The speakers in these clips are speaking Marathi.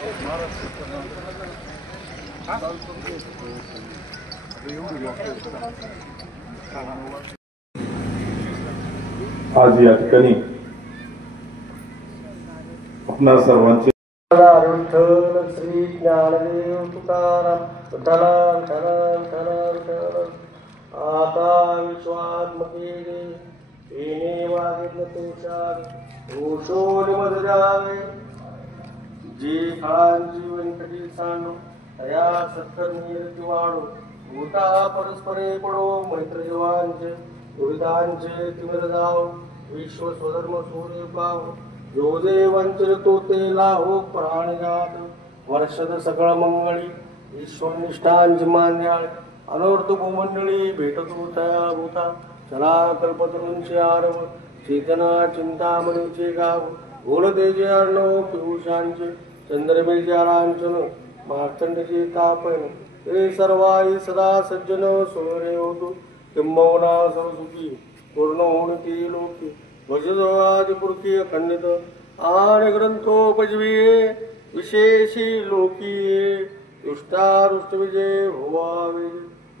आज या ठिकाणी आपणा सर्वांचे विठ्ठल श्री ज्ञानदेव तुकाराम आता विश्वात्मके येणे वागितलं तुषार ओशोन मधुरावे जे फळांची व्यंकटी सांडो तया सत्कर्मी वाढो भूता परस्परे पडो मैत्र जीवांचे दुरितांचे तिमिर जाओ विश्व स्वधर्म सूर्य पाहो जो जे वंचित तो ते लाहो प्राण जात वर्षद सकळ मंगळी ईश्वर निष्ठांची मान्याळ अनर्थ भूमंडळी भेटतो तया भूता चला कल्पतरूंचे आरव चेतना चिंतामणीचे गाव गुणतेजे अर्णव पियुषांचे चंद्रमेच्या रांचन मार्तंडचे तापण ते सर्वाई सदा सज्जन सोरे होतो किंबहुना सरसुखी पूर्ण होऊन ती लोकी भजतो आदिपुरकी अखंडित आणि ग्रंथोपजवी विशेषी लोकी दुष्टारुष्ट विजय भोवावे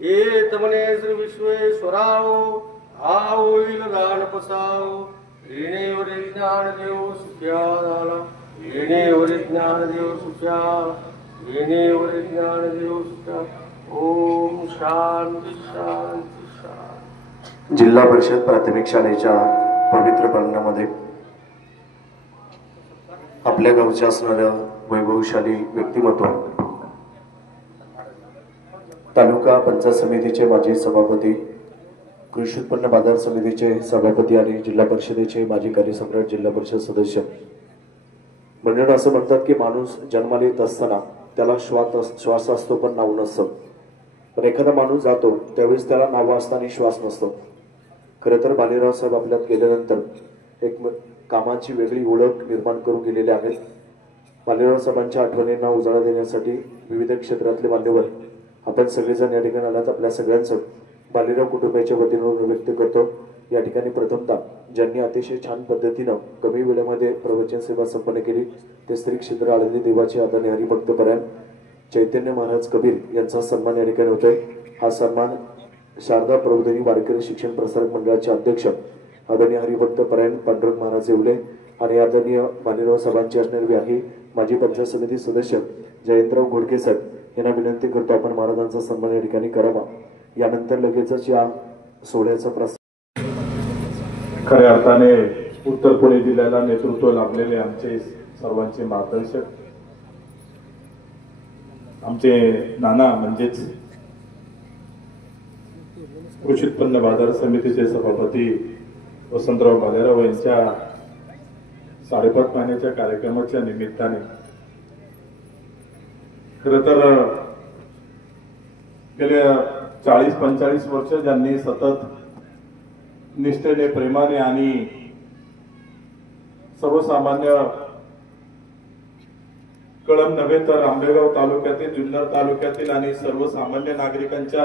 ये तमने श्री विश्वेश्वराओ हा होईल दान पसाओ येणेवर ज्ञान देव सुख्या झाला येणेवर ज्ञान देव सुख्या येणेवर ज्ञान देव सुख्या ओम शांती शांती शांती। जिल्हा परिषद प्राथमिक शाळेच्या पवित्र प्रांगणामध्ये आपल्या गावचे असणाऱ्या वैभवशाली व्यक्तिमत्व तालुका पंचायत समितीचे माजी सभापती, कृषी उत्पन्न बाजार समितीचे सभापती आणि जिल्हा परिषदेचे माजी कार्यसम्राट, जिल्हा परिषद सदस्य मंडळ असं म्हणतात की माणूस जन्माला येत असताना त्याला श्वास असतो पण नाव नसतं, पण एखादा माणूस जातो त्यावेळेस त्याला नाव असतं आणि श्वास नसतो। खरं तर बालेराव साहेब आपल्यात गेल्यानंतर एक कामाची वेगळी ओळख निर्माण करून गेलेले आहेत। बालेराव साहेबांच्या आठवणींना उजाळा देण्यासाठी विविध क्षेत्रातले मान्यवर आपण सगळेजण या ठिकाणी आलात। आपल्या सगळ्यांचं बालेराव कुटुंबाच्या वतीने व्यक्त करतो। या ठिकाणी प्रथमतः ज्यांनी अतिशय छान पद्धतीनं कमी वेळेमध्ये प्रवचन सेवा संपन्न केली ते श्री क्षेत्र आळंदी देवाचे आदरणीय हरिभक्त परायण चैतन्य महाराज कबीर यांचा सन्मान या ठिकाणी होतोय। हा सन्मान शारदा प्रबोधिनी वारकरी शिक्षण प्रसारक मंडळाचे अध्यक्ष आदरणीय हरिभक्त परायण पांडुरंग महाराज येवले आणि आदरणीय बालेराव साहेबांचे असणारे व्याही माजी पंचायत समिती सदस्य जयंतराव घोडके साहेब यांना विनंती करतो आपण महाराजांचा सन्मान या ठिकाणी करावा। यानंतर लगेचच या सोहळ्याचा प्रसार खऱ्या अर्थाने उत्तर पुणे जिल्ह्याला नेतृत्व लाभलेले आमचे सर्वांचे मार्गदर्शक आमचे नाना म्हणजेच कृषी उत्पन्न बाजार समितीचे सभापती वसंतराव बालेराव यांच्या 5.5 महिन्याच्या कार्यक्रमाच्या निमित्ताने खरं तर गेल्या 40-45 वर्ष ज्यांनी सतत निष्ठेने प्रेमाने आणि सर्वसामान्य कळंब नव्हे तर आंबेगाव तालुक्यातील, जुन्नर तालुक्यातील आणि सर्वसामान्य नागरिकांच्या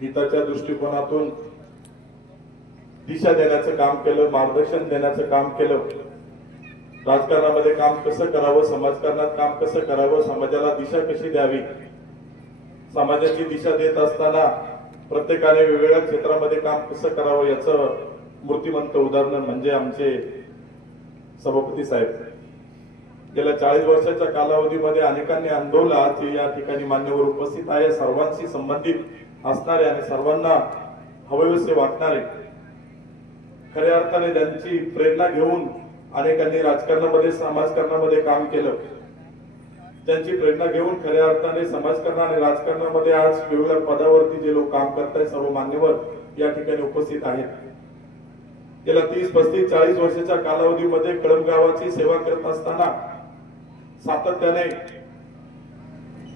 हिताच्या दृष्टिकोनातून दिशा देण्याचं काम केलं, मार्गदर्शन देण्याचं काम केलं। राजकारणामध्ये काम कसं करावं, समाजकारणात काम कसं करावं, समाजाला दिशा कशी द्यावी, समाजाची दिशा देत असताना प्रत्येकाने वेगवेगळ्या क्षेत्रामध्ये काम कसं करावं याचं मूर्तिमंत उदाहरण म्हणजे आमचे सभापती साहेब। गेल्या 40 वर्षाच्या कालावधीमध्ये अनेकांनी अनुभवलं आज या ठिकाणी मान्यवर उपस्थित आहे, सर्वांशी संबंधित असणारे आणि सर्वांना हवेसे वाटणारे, खऱ्या अर्थाने त्यांची प्रेरणा घेऊन अनेकांनी राजकारणामध्ये समाजकारणामध्ये काम केलं। त्यांची प्रेरणा घेऊन खऱ्या अर्थाने समाजकारण आणि राजकारणामध्ये आज वेगवेगळ्या पदावरती जे लोक काम करतायत सर्व मान्यवर या ठिकाणी उपस्थित आहेत। गेल्या 30-35-40 वर्षाच्या कालावधीमध्ये कळंब गावाची सेवा करत असताना सातत्याने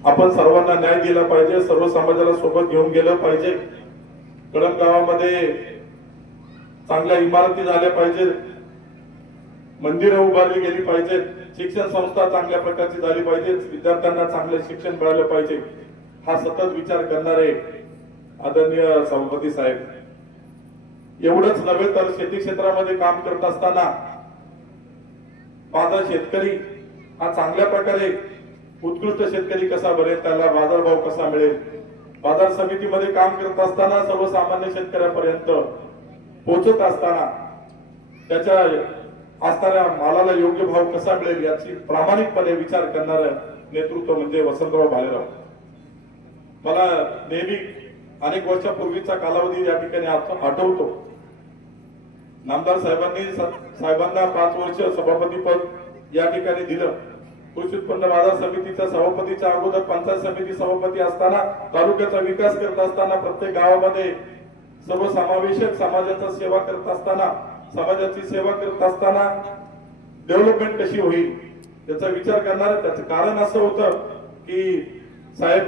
आपण सर्वांना न्याय दिला पाहिजे, सर्व समाजाला सोबत घेऊन गेलं पाहिजे। कळंब गावामध्ये चांगल्या इमारती झाल्या पाहिजेत, मंदिरं उभारली गेली पाहिजेत, शिक्षण संस्था चांगल्या प्रकारची झाली पाहिजे, विद्यार्थ्यांना चांगले शिक्षण मिळालं पाहिजे, हा सतत विचार करणारे आदरणीय सभापती साहेब। एवढंच नव्हे तर शेती क्षेत्रामध्ये काम करत असताना माझा शेतकरी हा चांगल्या प्रकारे उत्कृष्ट शेतकरी कसा बनेल, त्याला बाजारभाव कसा मिळेल, बाजार समितीमध्ये काम करत असताना सर्वसामान्य शेतकऱ्यापर्यंत पोहोचत असताना त्याच्या असणाऱ्या मालाला योग्य भाव कसा मिळेल याची प्रामाणिकपणे विचार करणारं नेतृत्व म्हणजे वसंतराव भालेराव. मला नेहमी अनेक वर्षापूर्वीचा कालावधी या ठिकाणी आठवतो. नामदार साहेबांना 5 वर्ष सभापती पद या ठिकाणी दिलं. कृषी उत्पन्न बाजार समितीच्या सभापतीच्या अगोदर पंचायत समिती सभापती असताना, तालुक्याचा विकास करत असताना, प्रत्येक गावामध्ये सर्वसमावेशक समाजाचा सेवा करत असताना, समाजाची सेवा करत असताना डेव्हलपमेंट कशी होईल याचा विचार करणार. त्याचं कारण असं होतं की साहेब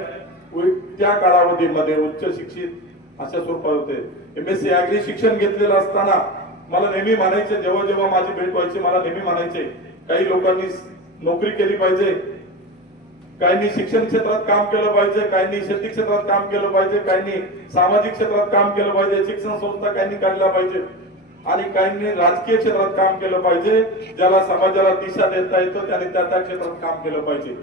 त्या कालावधीमध्ये उच्च शिक्षित अशा स्वरूपात होते. MSc ऍग्री शिक्षण घेतलेलं असताना मला नेहमी म्हणायचे, जेव्हा जेव्हा माझी भेट व्हायची मला नेहमी म्हणायचे, काही लोकांनी नोकरी केली पाहिजे, काहींनी शिक्षण क्षेत्रात काम केलं पाहिजे, काहींनी शेती क्षेत्रात काम केलं पाहिजे, काहींनी सामाजिक क्षेत्रात काम केलं पाहिजे, शिक्षण संस्था काहींनी काढल्या पाहिजे आणि काहींनी राजकीय क्षेत्रात काम केलं पाहिजे. ज्याला समाजाला दिशा देता येतं त्याने त्या त्या क्षेत्रात काम केलं पाहिजे.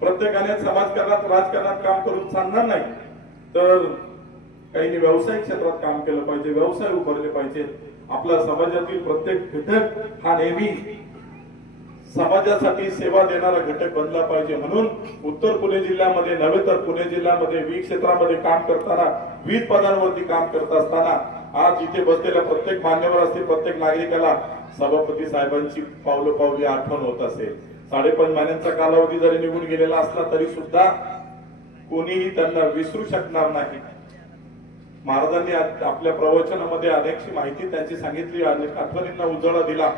प्रत्येकाने समाजकारणात राजकारणात काम करून चालणार नाही, तर काहींनी व्यावसायिक क्षेत्रात काम केलं पाहिजे, व्यवसाय उभारले पाहिजे. आपल्या समाजातील प्रत्येक घटक हा नेहमी समाजासाठी सेवा देणारा घटक बनला पाहिजे. म्हणून उत्तर पुणे जिल्ह्यामध्ये नव्हे तर पुणे जिल्ह्यामध्ये विविध क्षेत्रामध्ये काम करताना, विविध पदांवरती काम करत असताना आज इथे बसलेल्या प्रत्येक मान्यवर असतील, प्रत्येक नागरिकाला सभापती साहेबांची पावली आठवण होत असेल. 5.5 महिन्यांचा कालावधी जरी निघून गेलेला असला तरी सुद्धा कोणीही त्यांना विसरू शकणार नाही. महाराजांनी आपल्या प्रवचनामध्ये अनेकशी माहिती त्यांची सांगितली, अनेक आठवणींना उजाळा दिला.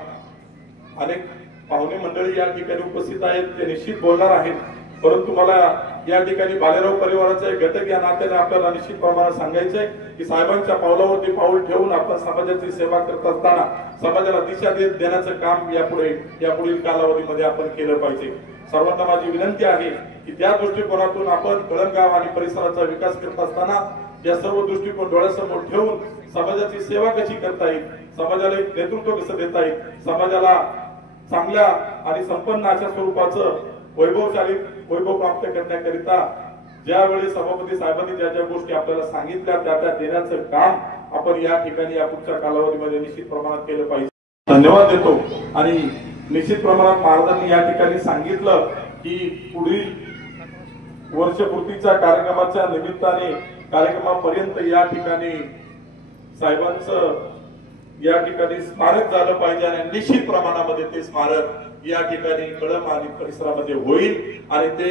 अनेक पाहुणे मंडळी या ठिकाणी उपस्थित आहेत, ते निश्चित बोलणार आहेत. परंतु मला या ठिकाणी भालेराव परिवाराचा एक घटक या नात्याने आपल्याला निश्चित प्रमाणात सांगायचंय की साहेबांच्या पावलावरती पाऊल ठेवून आपण समाजाची सेवा करत असताना समाजाला दिशा देण्याचं काम यापुढील कालावधीमध्ये आपण केलं पाहिजे. सर्वांना माझी विनंती आहे की त्या दृष्टिकोनातून आपण कळंगाव आणि परिसराचा विकास करत असताना या सर्व दृष्टिकोन डोळ्यासमोर ठेवून समाजाची सेवा कशी करता येईल, समाजाला एक नेतृत्व कसं देता येईल, समाजाला चांगल्या आणि संपन्न अशा स्वरूपाचं वैभव प्राप्त करण्याकरिता ज्यावेळी सभापती साहेबांनी ज्या ज्या गोष्टी आपल्याला सांगितल्या त्या देण्याचं काम आपण या ठिकाणी या पुढच्या कालावधीमध्ये निश्चित प्रमाणात केलं पाहिजे. धन्यवाद देतो. आणि निश्चित प्रमाणात महाराजांनी या ठिकाणी सांगितलं की पुढील वर्षपूर्तीच्या कार्यक्रमाच्या निमित्ताने कार्यक्रमापर्यंत या ठिकाणी साहेबांचं या ठिकाणी स्मारक झालं पाहिजे आणि निश्चित प्रमाणामध्ये ते स्मारक या ठिकाणी कळंब आणि परिसरामध्ये होईल आणि ते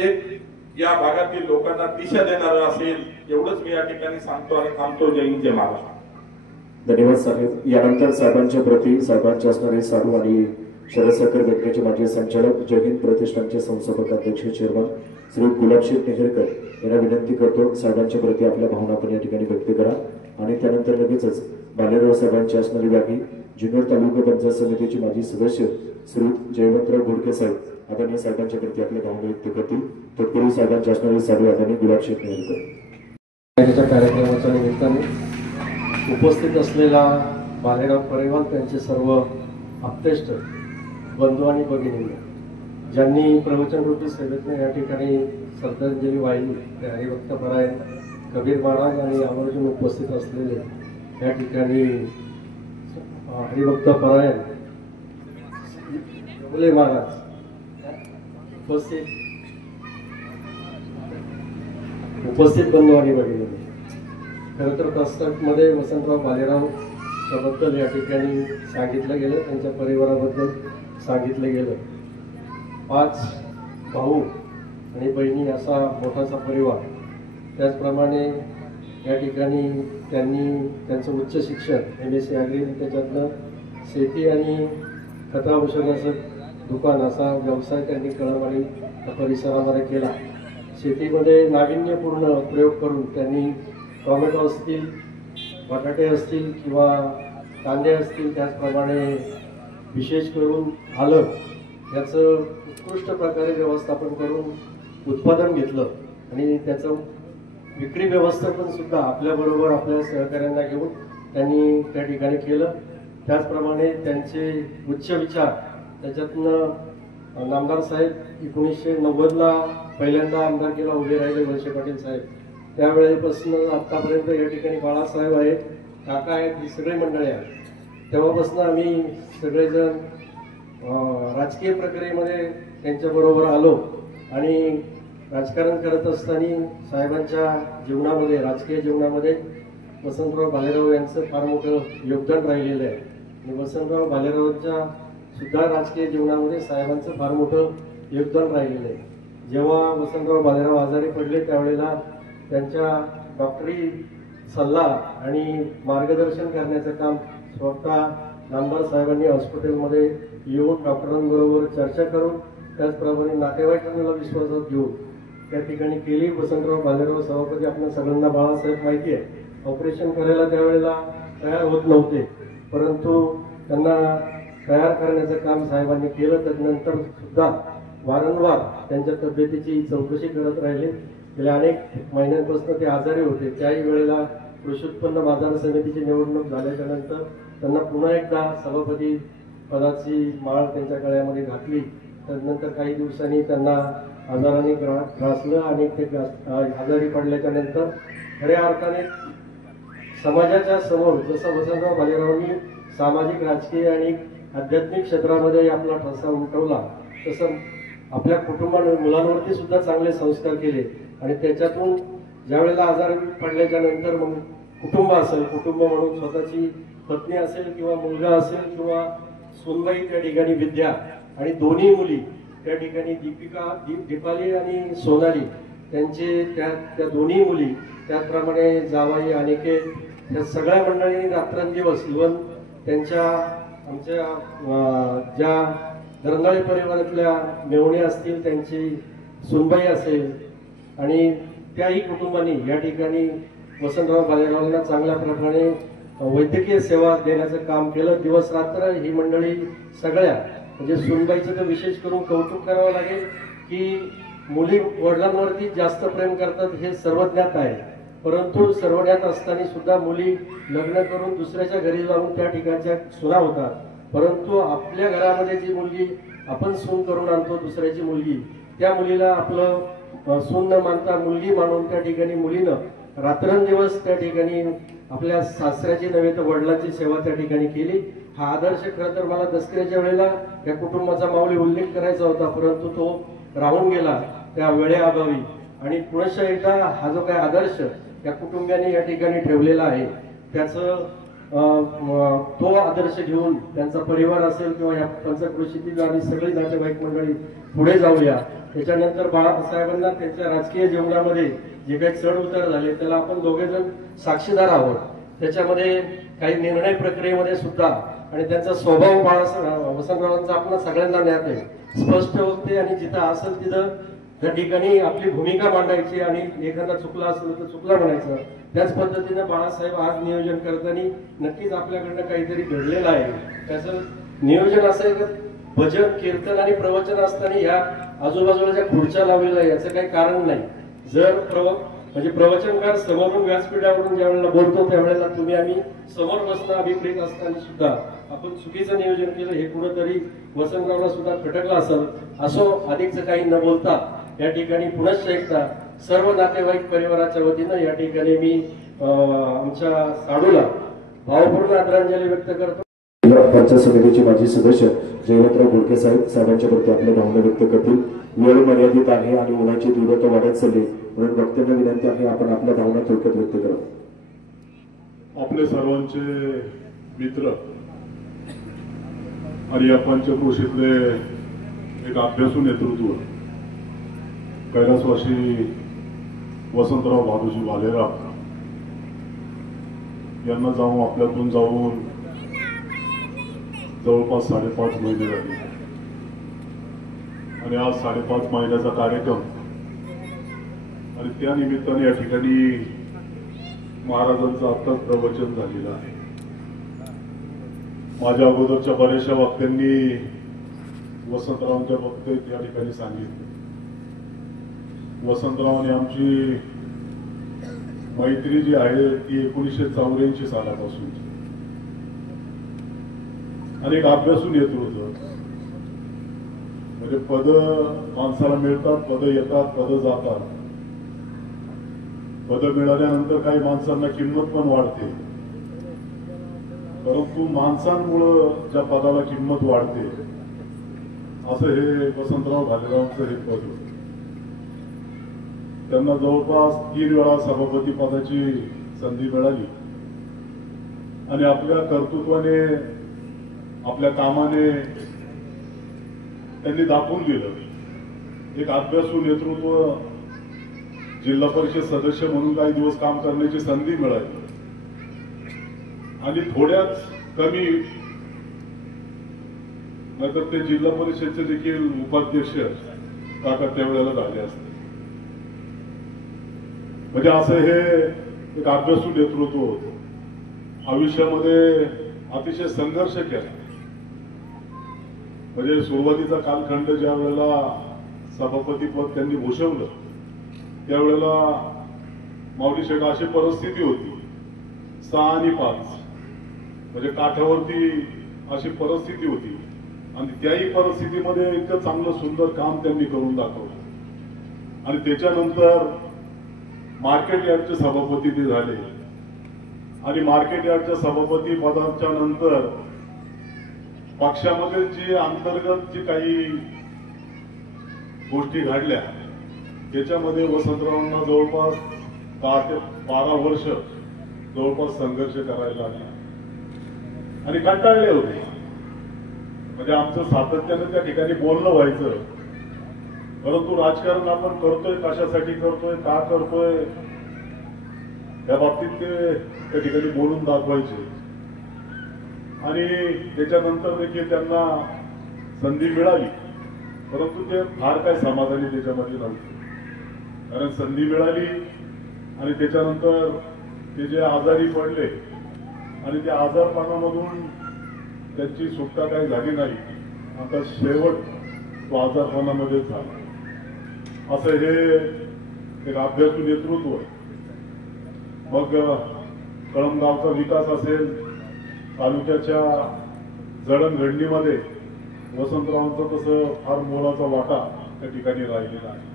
या भागातील लोकांना दिशा देणारं असेल. एवढंच मी या ठिकाणी सांगतो आणि थांबतो. जय हिंद, जय महाराष्ट्र. धन्यवाद साहेब. यानंतर साहेबांच्या प्रती साहेबांचे असणारे साधू आणि शरद साखर बँकेचे माजी संचालक, जय हिंद प्रतिष्ठानचे संस्थापक अध्यक्ष चेअरमन श्री गुलाबशेठ नेहरकर यांना विनंती करतो साहेबांच्या प्रती आपल्या भावना आपण या ठिकाणी व्यक्त करा. आणि त्यानंतर लगेचच भालेराव साहेबांचे असणारे व्यापी जुन्नर तालुका पंचायत समितीचे माजी सदस्य श्री जयवंतराव घोडके साहेब आदरणीय साहेबांच्या प्रती आपल्या भावना व्यक्त करतील. तत्पूर्वी साहेबांचे असणारे साधू आदरणीय गुलाबशेठ नेहरकर. कार्यक्रमाच्या निमित्ताने उपस्थित असलेला भालेराव परिवार, त्यांचे सर्व आप्तेष्ट बंधू आणि भगिनी ज्यांनी प्रवचन रूपी सेवेतनं या ठिकाणी श्रद्धांजली वाहिली, ते हरिभक्त परायण कबीर महाराज आणि आवर्जून उपस्थित असलेले या ठिकाणी हरिभक्त परायण फुले महाराज उपस्थित बंधू आणि भगिनी. खरं तर प्रस्तावमध्ये वसंतराव भालेरावच्याबद्दल या ठिकाणी सांगितलं गेलं, त्यांच्या परिवाराबद्दल सांगितलं गेलं. 5 भाऊ आणि बहिणी असा मोठासा परिवार. त्याचप्रमाणे या ठिकाणी त्यांनी त्यांचं उच्च शिक्षण MSc ऍग्री, त्याच्यातनं शेती आणि खत औषधाचं दुकान असा व्यवसाय त्यांनी कळंब आणि परिसरामध्ये केला. शेतीमध्ये नाविन्यपूर्ण प्रयोग करून त्यांनी टोमॅटो असतील, बटाटे असतील किंवा कांदे असतील, त्याचप्रमाणे विशेष करून आलं याचं उत्कृष्ट प्रकारे व्यवस्थापन करून उत्पादन घेतलं आणि त्याचं विक्री व्यवस्थापन सुद्धा आपल्याबरोबर आपल्या सहकाऱ्यांना घेऊन त्यांनी त्या ठिकाणी केलं. त्याचप्रमाणे त्यांचे उच्च विचार, त्याच्यातनं नामदार साहेब 1990ला पहिल्यांदा आमदारकीला उभे राहिले वळसे पाटील साहेब. त्यावेळेपासून आतापर्यंत या ठिकाणी बाळासाहेब आहेत, काका आहेत, ही सगळी मंडळी आहेत. तेव्हापासून आम्ही सगळेजण राजकीय प्रक्रियेमध्ये त्यांच्याबरोबर आलो आणि राजकारण करत असताना साहेबांच्या जीवनामध्ये, राजकीय जीवनामध्ये वसंतराव भालेराव यांचं फार मोठं योगदान राहिलेलं आहे. आणि वसंतराव भालेरावांच्या सुद्धा राजकीय जीवनामध्ये साहेबांचं फार मोठं योगदान राहिलेलं आहे. जेव्हा वसंतराव भालेराव आजारी पडले त्यावेळेला त्यांच्या डॉक्टरी सल्ला आणि मार्गदर्शन करण्याचं काम स्वतः नामदार साहेबांनी हॉस्पिटलमध्ये येऊन डॉक्टरांबरोबर चर्चा करून, त्याचप्रमाणे नातेवाईकांना विश्वासात घेऊन त्या ठिकाणी केली. वसंतराव भालेराव सभापती आपल्या सगळ्यांना बाळासाहेब माहिती आहे, ऑपरेशन करायला त्यावेळेला तयार होत नव्हते, परंतु त्यांना तयार करण्याचं काम साहेबांनी केलं. त्यानंतर सुद्धा वारंवार त्यांच्या तब्येतीची चौकशी करत राहिले. गेल्या अनेक महिन्यांपासून ते आजारी होते. त्याही वेळेला कृषी उत्पन्न बाजार समितीची निवडणूक झाल्याच्या नंतर त्यांना पुन्हा एकदा सभापती पदाची माळ त्यांच्या गळ्यामध्ये घातली. त्यानंतर काही दिवसांनी त्यांना आजाराने ग्रासलं आणि ते आजारी पडल्याच्या नंतर खऱ्या अर्थाने समाजाच्या समोर जसं वसंतराव भालेरावांनी सामाजिक, राजकीय आणि आध्यात्मिक क्षेत्रामध्ये आपला ठसा उमटवला, तसं आपल्या मुलांवरती सुद्धा चांगले संस्कार केले. आणि त्याच्यातून ज्या वेळेला आजार पडल्याच्या नंतर मग कुटुंब असेल, कुटुंब म्हणून स्वतःची पत्नी असेल किंवा मुलगा असेल किंवा सुनबाई, त्या ठिकाणी विद्या आणि दोन्ही मुली त्या ठिकाणी दीपाली आणि सोनाली, त्यांचे त्या दोन्ही मुली, त्याचप्रमाणे जावाई अनिकेत, त्या सगळ्या मंडळींनी रात्रंदिवस इव्हन त्यांच्या आमच्या ज्या दरंगाळे परिवारातल्या मेवणी असतील, त्यांची सुनबाई असेल आणि त्याही कुटुंबांनी या ठिकाणी वसंतराव भालेरावांना चांगल्या प्रकारे वैद्यकीय सेवा देण्याचं काम केलं. दिवस रात्र ही मंडळी सगळ्या, म्हणजे सुनबाईचं तर विशेष करून कौतुक करावं लागेल की मुली वडिलांवरती जास्त प्रेम करतात हे सर्वज्ञात आहे, परंतु सर्वज्ञात असताना सुद्धा मुली लग्न करून दुसऱ्याच्या घरी जाऊन त्या ठिकाणच्या सुना होतात. परंतु आपल्या घरामध्ये जी मुलगी आपण सून करून आणतो, दुसऱ्याची मुलगी, त्या मुलीला आपलं सून न मानता मुलगी मानून त्या ठिकाणी मुलीनं रात्रंदिवस त्या ठिकाणी आपल्या सासऱ्याची नव्हे तर वडिलांची सेवा त्या ठिकाणी केली. हा आदर्श खरं तर मला दसऱ्याच्या वेळेला या कुटुंबाचा माऊली उल्लेख करायचा होता, परंतु तो राहून गेला त्या वेळेअभावी. आणि पुनश्च एकदा हा जो काय आदर्श या कुटुंबियांनी या ठिकाणी ठेवलेला आहे, त्याचं तो आदर्श घेऊन त्यांचा परिवार असेल किंवा या पंचक्रोशीतील आणि सगळी नातेवाईक मंडळी पुढे जाऊया. त्याच्यानंतर बाळासाहेबांना त्यांच्या राजकीय जीवनामध्ये जे काही चढ उतार झाले त्याला आपण दोघेजण साक्षीदार आहोत. त्याच्यामध्ये काही निर्णय प्रक्रियेमध्ये सुद्धा आणि त्यांचा स्वभाव वसंतरावांचा आपल्या सगळ्यांना ज्ञात आहे, स्पष्ट होते आणि जिथं असेल तिथं त्या ठिकाणी आपली भूमिका मांडायची आणि एखादा चुकला असेल तर चुकला म्हणायचं. त्याच पद्धतीनं बाळासाहेब आज नियोजन करताना नक्कीच आपल्याकडनं काहीतरी घडलेलं आहे. त्याचं नियोजन असं आहे की भजन, कीर्तन आणि प्रवचन असताना या आजूबाजूला ज्या खुर्च्या लावलेल्या आहे याचं काही कारण नाही. जर म्हणजे प्रवचनकार समोरून व्यासपीठावरून ज्या वेळेला बोलतो त्यावेळेला तुम्ही आम्ही समोर बसणं अभिप्रेत असताना सुद्धा आपण चुकीचं नियोजन केलं हे कुठंतरी वसंतरावला सुद्धा खटकलं असेल. असो, अधिकचं काही न बोलता या ठिकाणी पुनश्च एकदा सर्व नातेवाईक परिवाराच्या वतीनं या ठिकाणी मी आमच्या साडूला भावपूर्ण आदरांजली व्यक्त करतो. पंचायत समितीचे माजी सदस्य जयवंतराव घोडके साहेबांच्या प्रती आपल्या भावना व्यक्त करतील. वेळ मर्यादित आहे आणि उन्हाची तीव्रता वाढत चालली, म्हणून वक्त्यांना विनंती आहे आपण आपल्या भावना थोडक्यात व्यक्त करा. आपले सर्वांचे मित्र आणि या पंचक्रोशीतले एक अभ्यासू नेतृत्व कैलासवासी वसंतराव भालूजी भालेराव यांना आपल्यातून जाऊन जवळपास 5.5 महिने झाले आणि आज 5.5 महिन्याचा कार्यक्रम आणि त्या निमित्ताने या ठिकाणी महाराजांचं आत्ताच प्रवचन झालेलं आहे. माझ्या अगोदरच्या बऱ्याचशा वक्त्यांनी वसंतरावांच्या बाबतीत या ठिकाणी सांगितलं. वसंतरावांनी आमची मैत्री जी आहे ती 1984 सालापासून अनेक अभ्यासून नेतृत्व म्हणजे पद माणसाला मिळतात, पद येतात, पद जातात. पद मिळाल्यानंतर काही माणसांना किंमत पण वाढते, परंतु माणसांमुळं ज्या पदाला किंमत वाढते असं हे वसंतराव भालेरावांचं हे पद होतं. त्यांना जवळपास 3 वेळा सभापती पदाची संधी मिळाली आणि आपल्या कर्तृत्वाने, आपल्या कामाने त्यांनी दाखवून दिलं. एक अभ्यासू नेतृत्व, जिल्हा परिषद सदस्य म्हणून काही दिवस काम करण्याची संधी मिळाली आणि थोड्याच कमी, नाहीतर ते जिल्हा परिषदचे देखील उपाध्यक्ष काका त्यावेळेला झाले असते. म्हणजे असं हे एक अभ्यासू नेतृत्व होतं. आयुष्यामध्ये अतिशय संघर्ष केला. म्हणजे सुरुवातीचा कालखंड ज्या वेळेला सभापती पद त्यांनी भूषवलं त्यावेळेला माऊली शेठ अशी परिस्थिती होती, 6 आणि 5 म्हणजे काठावरती अशी परिस्थिती होती आणि त्याही परिस्थितीमध्ये इतकं चांगलं सुंदर काम त्यांनी करून दाखवलं. आणि त्याच्यानंतर मार्केट यार्डचे सभापती ते झाले आणि मार्केट यार्डच्या सभापती पदाच्या नंतर पक्षामध्ये जी अंतर्गत जी काही गोष्टी घडल्या त्याच्यामध्ये वसंतरावांना जवळपास 10 ते 12 वर्ष जवळपास संघर्ष करायला लागला आणि कंटाळले होते. म्हणजे आमचं सातत्यानं त्या ठिकाणी बोलणं व्हायचं, परंतु राजकारण आपण करतोय कशासाठी करतोय, का करतोय या बाबतीत ते त्या ठिकाणी बोलून दाखवायचे. आणि त्याच्यानंतर देखील त्यांना संधी मिळाली, परंतु ते फार काय समाधानी त्याच्यामध्ये नव्हते. कारण संधी मिळाली आणि त्याच्यानंतर ते जे आजारी पडले आणि त्या आजारपणामधून त्यांची सुटका काही झाली नाही. आता शेवट तो आजारपणामध्येच झाला. असं हे एक अभ्यासू नेतृत्व. मग कळमगावचा विकास असेल, तालुक्याच्या जडणघडणीमध्ये वसंतरावांचा तसं फार मोलाचा वाटा त्या ठिकाणी राहिलेला आहे.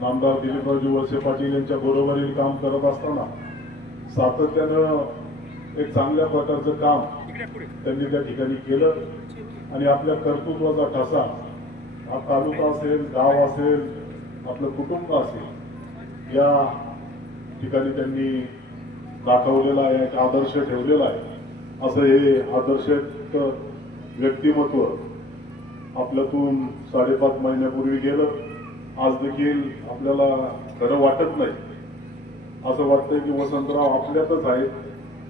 नामदार दिलीपरावजी वळसे पाटील यांच्या बरोबरीने काम करत असताना सातत्यानं एक चांगल्या प्रकारचं काम त्यांनी त्या ठिकाणी केलं आणि आपल्या कर्तृत्वाचा ठसा हा तालुका असेल, गाव असेल, आपलं कुटुंब असेल या ठिकाणी त्यांनी दाखवलेला आहे, एक आदर्श ठेवलेला आहे. असं हे आदर्श व्यक्तिमत्व आपल्यातून 5.5 महिन्यापूर्वी गेलं. आज देखील आपल्याला खरं वाटत नाही, असं वाटतंय की वसंतराव आपल्यातच आहेत.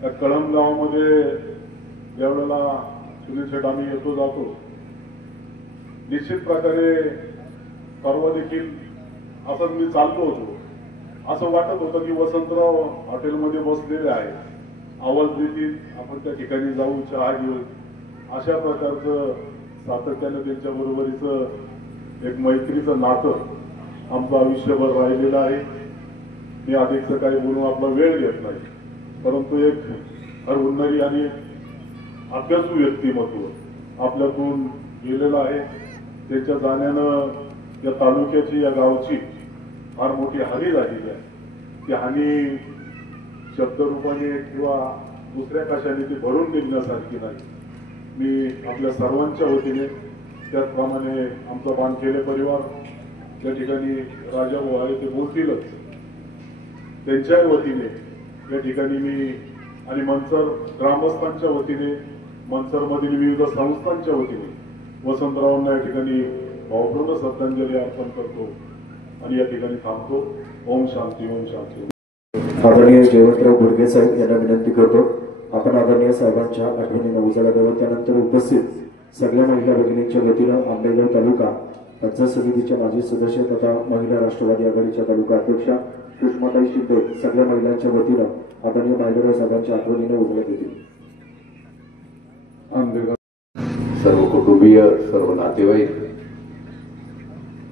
त्या कळम गावामध्ये ज्यावेळेला सुनील शेठ आम्ही येतो जातो, निश्चित प्रकारे परवा देखील असंच मी चाललो होतो, असं वाटत होतं की वसंतराव हॉटेलमध्ये बसलेले आहेत, आवाज देतील, आपण त्या ठिकाणी जाऊ, चहा घेऊ. अशा प्रकारचं सातत्यानं त्यांच्या बरोबरीचं एक मैत्रीचं नातं आमचं आयुष्यभर राहिलेलं आहे. मी अधिकचं काही बोलून आपला वेळ घेत नाही, परंतु एक हर उन्नरी आणि अभ्यासू व्यक्तिमत्व आपल्यातून गेलेलं आहे. त्याच्या जाण्यानं या तालुक्याची, या गावची फार मोठी हानी झालेली आहे. ती हानी शब्दरूपाने किंवा दुसऱ्या कशाने ती भरून निघण्यासारखी नाही. मी आपल्या सर्वांच्या वतीने, त्याचप्रमाणे आमचा बांधखेडे परिवार त्या ठिकाणी राजा भाऊ आहे ते बोलतीलच, त्यांच्या वतीने या ठिकाणी मी आणि मनसर ग्रामस्थांच्या वतीने, मनसरमधील विविध संस्थांच्या वतीने वसंतरावांना या ठिकाणी भावपूर्ण श्रद्धांजली अर्पण करतो आणि या ठिकाणी थांबतो. ओम शांती, ओम शांती. आदरणीय जयवंतराव घोडगे साहेब यांना विनंती करतो, आपण आदरणीय साहेबांच्या आठवणीने उजाळा द्यावा. त्यानंतर उपस्थित सगळ्या महिला भगिनींच्या वतीनं आंबेगाव तालुका पंचायत समितीच्या माजी सदस्य तथा महिला राष्ट्रवादी आघाडीच्या तालुका अध्यक्षा सुषमाताई शिंदे सगळ्या महिलांच्या वतीनं आदरणीय भालेराव साहेबांच्या आठवणीने उजाळा देतील. सर्व कुटुंबीय, सर्व नातेवाईक,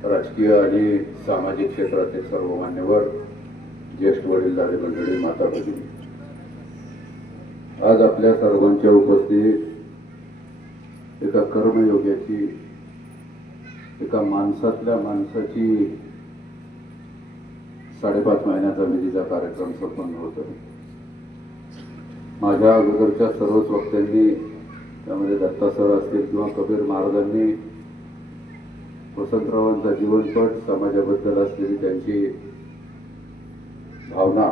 राजकीय आणि सामाजिक क्षेत्रातील सर्व मान्यवर, ज्येष्ठ वडीलधारी मंडळी, माता भगिनी, आज आपल्या सर्वांच्या उपस्थितीत एका कर्मयोग्याची एका माणसातल्या माणसाची 5.5 महिन्याचा विधीचा कार्यक्रम संपन्न होतो. माझ्या अगोदरच्या सर्वच वक्त्यांनी, त्यामध्ये दत्ता सर असतील किंवा कबीर महाराजांनी वसंतरावांचा जीवनपट, समाजाबद्दल असलेली त्यांची भावना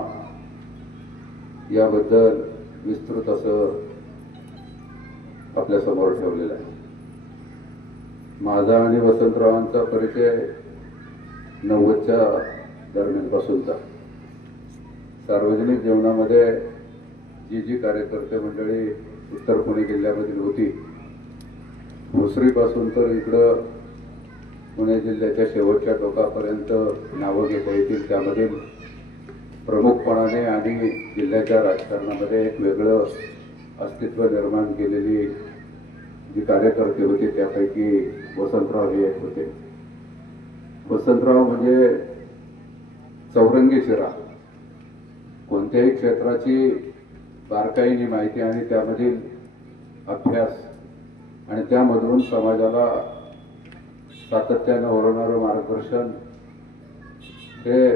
याबद्दल विस्तृत असं आपल्या समोर ठेवलेलं आहे. माझा आणि वसंतरावांचा परिचय 90च्या दरम्यानपासूनचा. सार्वजनिक जीवनामध्ये जी कार्यकर्ते मंडळी उत्तर पुणे जिल्ह्यामधील होती, भोसरीपासून तर इकडं पुणे जिल्ह्याच्या शेवटच्या टोकापर्यंत नावं घेता येतील, त्यामधील प्रमुखपणाने आणि जिल्ह्याच्या राजकारणामध्ये एक वेगळं अस्तित्व निर्माण केलेली जी कार्यकर्ते होते त्यापैकी वसंतराव हे एक होते. वसंतराव म्हणजे चौरंगी शिरा. कोणत्याही क्षेत्राची बारकाईने माहिती आणि त्यामधील अभ्यास आणि त्यामधून समाजाला सातत्यानं होणारं मार्गदर्शन हे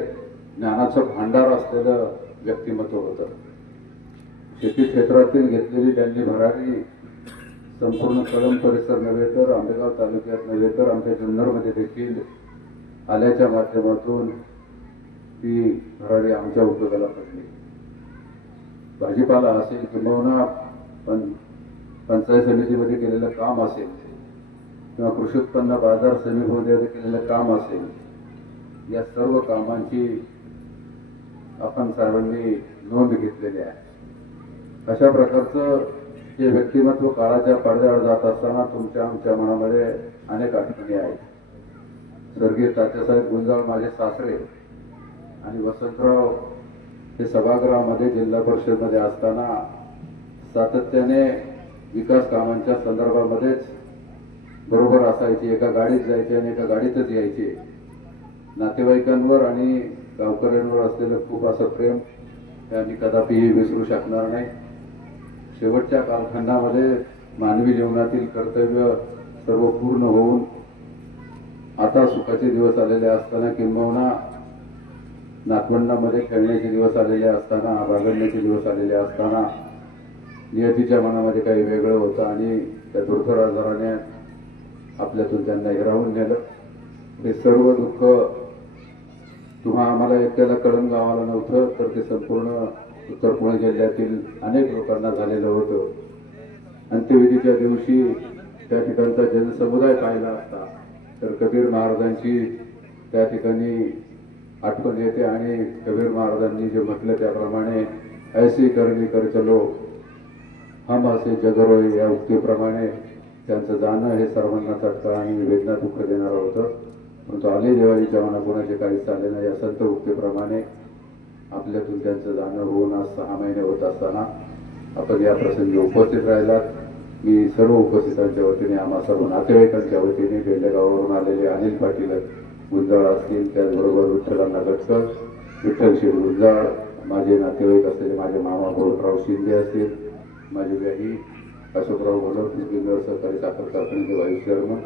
ज्ञानाचं भांडार असलेलं व्यक्तिमत्व होतं. शेती क्षेत्रातील घेतलेली त्यांनी भरारी संपूर्ण कळंब परिसर नव्हे तर आंबेगाव तालुक्यात नव्हे तर आमच्या जुन्नरमध्ये देखील आल्याच्या माध्यमातून ती भरारी आमच्या उपयोगाला पडली. भाजीपाला असेल किंवा पंचायत समितीमध्ये केलेलं काम असेल किंवा कृषी उत्पन्न बाजार समितीमध्ये केलेलं काम असेल, या सर्व कामांची आपण सर्वांनी नोंद घेतलेली आहे. अशा प्रकारचं हे व्यक्तिमत्व काळाच्या पडद्यावर जात असताना तुमच्या आमच्या मनामध्ये अनेक आठवणी आहेत. स्वर्गीय तात्यासाहेब गुंजाळ माझे सासरे आणि वसंतराव हे सभागृहामध्ये जिल्हा परिषदमध्ये असताना सातत्याने विकास कामांच्या संदर्भामध्येच बरोबर असायचे. एका गाडीत जायचे आणि एका गाडीतच यायचे. नातेवाईकांवर आणि गावकऱ्यांवर असलेलं खूप असं प्रेम हे आम्ही कदापिही विसरू शकणार नाही. शेवटच्या कालखंडामध्ये मानवी जीवनातील कर्तव्य सर्व पूर्ण होऊन आता सुखाचे दिवस आलेले असताना किंबहुना नातवंडामध्ये खेळण्याचे दिवस आलेले असताना, बागडण्याचे दिवस आलेले असताना नियतीच्या मनामध्ये काही वेगळं होतं आणि त्या दुर्धर आजाराने आपल्यातून त्यांना हिरावून नेलं. हे सर्व दुःख तुम्हा आम्हाला एकट्याला कळंब गावाला नव्हतं, तर ते संपूर्ण उत्तर पुणे जिल्ह्यातील अनेक लोकांना झालेलं होतं. अंत्यविधीच्या दिवशी त्या ठिकाणचा जनसमुदाय पाहिला असता तर कबीर महाराजांची त्या ठिकाणी आठवण येते आणि कबीर महाराजांनी जे म्हटलं त्याप्रमाणे ऐसी करणी कर चलो हम असे जगरोय या उक्तीप्रमाणे त्यांचं जाणं हे सर्वांना चटका आणि वेदना दुःख देणारं होतं. परंतु आले दिवाळीच्या मना कोणाचे काहीच चालले नाही या संत उक्तीप्रमाणे आपल्यातून त्यांचं जाणं होऊन आज 6 महिने होत असताना आपण या प्रसंगी उपस्थित राहिलात. मी सर्व उपस्थितांच्या वतीने, आम्हा सर्व नातेवाईकांच्या वतीने, बेलेगावावरून आलेले अनिल पाटील गुंजाळ असतील, त्याचबरोबर विठ्ठलांना गटकर, विठ्ठल शेठ गुंजाळ, माझे नातेवाईक असलेले माझे मामा बोलराव शिंदे असतील, माझे व्याही अशोकराव घोलप, जुन्नर सहकारी साखर कारखान्याचे व्हाईस चेअरमन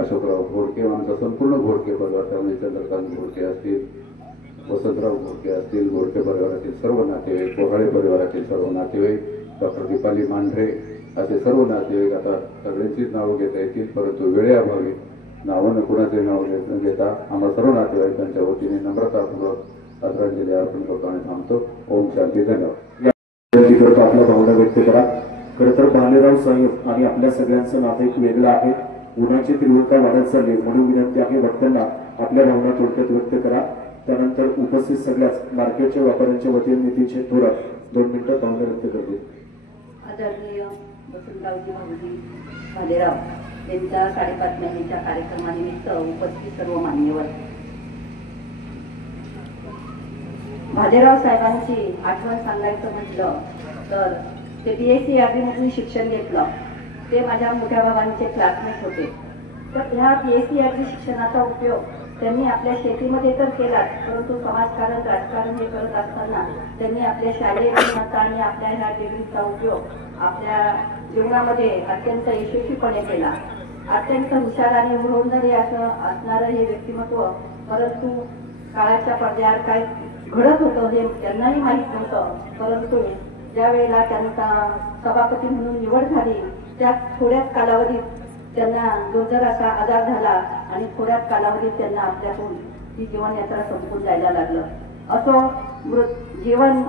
अशोकराव घोडके, आमचा संपूर्ण घोडके परिवार, त्यामुळे चंद्रकांत घोडके असतील, वसंतराव घोडके असतील, घोडके परिवारातील सर्व नातेवाईक, कोहाळे परिवारातील सर्व नातेवाईक, डॉक्टर दीपाली मांढरे असे सर्व नातेवाईक. आता सगळ्यांचीच नावं घेता येतील, परंतु वेळेअभावी नावानं कुणाचे नाव न घेता आम्हा सर्व नातेवाईकांच्या वतीने नम्रतापूर्वक आदरांजली अर्पण करतो आणि थांबतो. ओम शांती. धन्यवाद. करतो आपल्या भावना व्यक्त करा. खरं तर भालेराव साहेब आणि आपल्या सगळ्यांचं नातं एक वेगळं आहे. उन्हाची तीव्रता वाढत चालली म्हणून विनंती आहे वक्त्यांना आपल्या भावना थोडक्यात व्यक्त करा. त्यानंतर उपस्थित सगळ्याच मार्केटच्या व्यापाऱ्यांच्या वतीने नितीनचे थोरात 2 मिनिटं भावना व्यक्त करतील. आदरणीय वसंतरावजी भाऊजी भालेराव यांच्या 5.5 महिन्याच्या कार्यक्रमानिमित्त उपस्थित सर्व मान्यवर, भालेराव साहेबांची आठवण सांगायचं म्हटलं तर ते BSc ॲग्रीमधून शिक्षण घेतलं. ते माझ्या मोठ्या भावांचे क्लासमेट होते. तर ह्या BSc ॲग्री शिक्षणाचा उपयोग त्यांनी आपल्या शेतीमध्ये तर केलाच, परंतु समाजकारण, राजकारण हे करत असताना त्यांनी आपल्या शालेय जीवनाचा आणि आपल्या ह्या डिग्रीचा उपयोग आपल्या जीवनामध्ये अत्यंत यशस्वीपणे केला. अत्यंत हुशार आणि हुरंदरी असं असणारं हे व्यक्तिमत्व, परंतु काळाच्या पडद्याआड काय घडत होतं हे त्यांनाही माहीत नव्हतं. परंतु ज्या वेळेला त्यांचा सभापती म्हणून निवड झाली त्या थोड्याच कालावधीत त्यांना दुर्धर असा आजार झाला आणि थोड्याच कालावधीत त्यांना आपल्यातून ही जीवनयात्रा संपून जायला लागलं. असो जीवन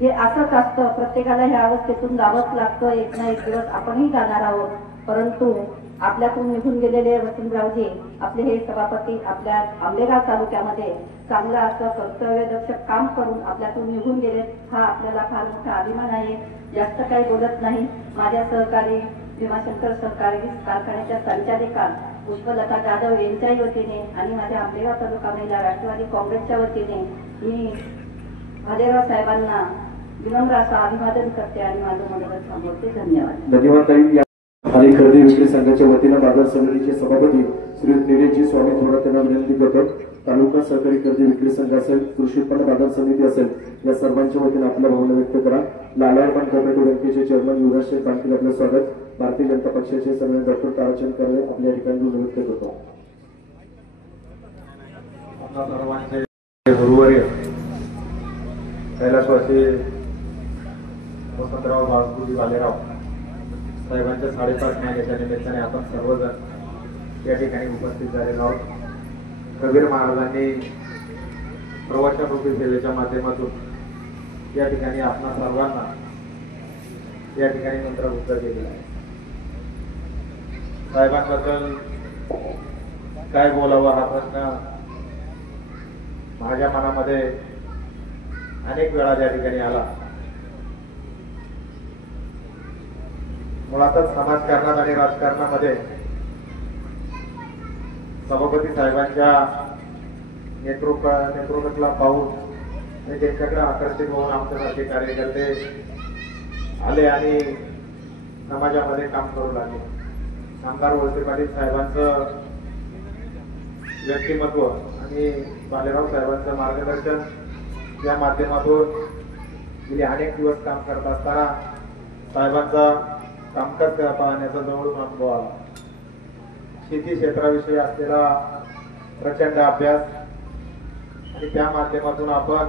हे असंच असतं, प्रत्येकाला ह्या अवस्थेतून जावंच लागतं. एक ना एक दिवस आपणही जाणार आहोत. परंतु आपल्यातून निघून गेलेले वसंतरावजी आपले हे सभापती आपल्या आंबेगाव तालुक्यामध्ये चांगलं असं कर्तव्यदक्ष काम करून आपल्यातून निघून गेले, हा आपल्याला फार मोठा अभिमान आहे. जास्त काही बोलत नाही. माझ्या सहकारी भीमाशंकर सहकारी कारखान्याच्या संचालिका पुष्पलता जाधव यांच्याही वतीने आणि माझ्या आंबेगाव तालुका महिला राष्ट्रवादी काँग्रेसच्या वतीने मी भालेराव साहेबांना विनम्र असं अभिवादन करते आणि माझं मनोगत थांबवते. धन्यवाद. धन्यवाद ताई. आणि खरेदी विक्री संघाच्या वतीनं बाजार समितीचे सभापती श्री निलेशजी स्वामी थोरात यांना विनंती करतो. तालुका सहकारी खरेदी विक्री संघ असेल, कृषी उत्पन्न बाजार समिती असेल, या सर्वांच्या वतीनं आपल्या भावना व्यक्त करा. लालारमान कोऑपरेटिव्ह बँकेचे चेअरमन युवराज शेख पाटील आपलं स्वागत. भारतीय जनता पक्षाचे सर्व डॉक्टर ताराचंद कर्वे आपल्या ठिकाणी व्यक्त करतो. आपल्या सर्वांचे गुरुवर्य कैलासवासी वसंतराव बाळकृती भालेराव साहेबांच्या 5.5 महिन्याच्या निमित्ताने आपण सर्वजण या ठिकाणी उपस्थित झालेलो आहोत. कबीर महाराजांनी प्रवचनरूपी सेवेच्या माध्यमातून या ठिकाणी आपणा सर्वांना या ठिकाणी मंत्रमुग्ध केलेला आहे. साहेबांबद्दल काय बोलावं हा प्रश्न माझ्या मनामध्ये अनेक वेळा या ठिकाणी आला. मुळातच समाजकारणात आणि राजकारणामध्ये सभापती साहेबांच्या नेतृत्वाला पाहून आणि त्यांच्याकडे आकर्षित होऊन आमच्यासारखे कार्यकर्ते आले आणि समाजामध्ये काम करू लागले. आमदार वळसे पाटील साहेबांचं व्यक्तिमत्व आणि भालेराव साहेबांचं मार्गदर्शन या माध्यमातून गेले अनेक दिवस काम करत असताना साहेबांचा कामकाज पाहण्याचा जवळून अनुभव आला. शेती क्षेत्राविषयी असलेला प्रचंड अभ्यास आणि त्या माध्यमातून आपण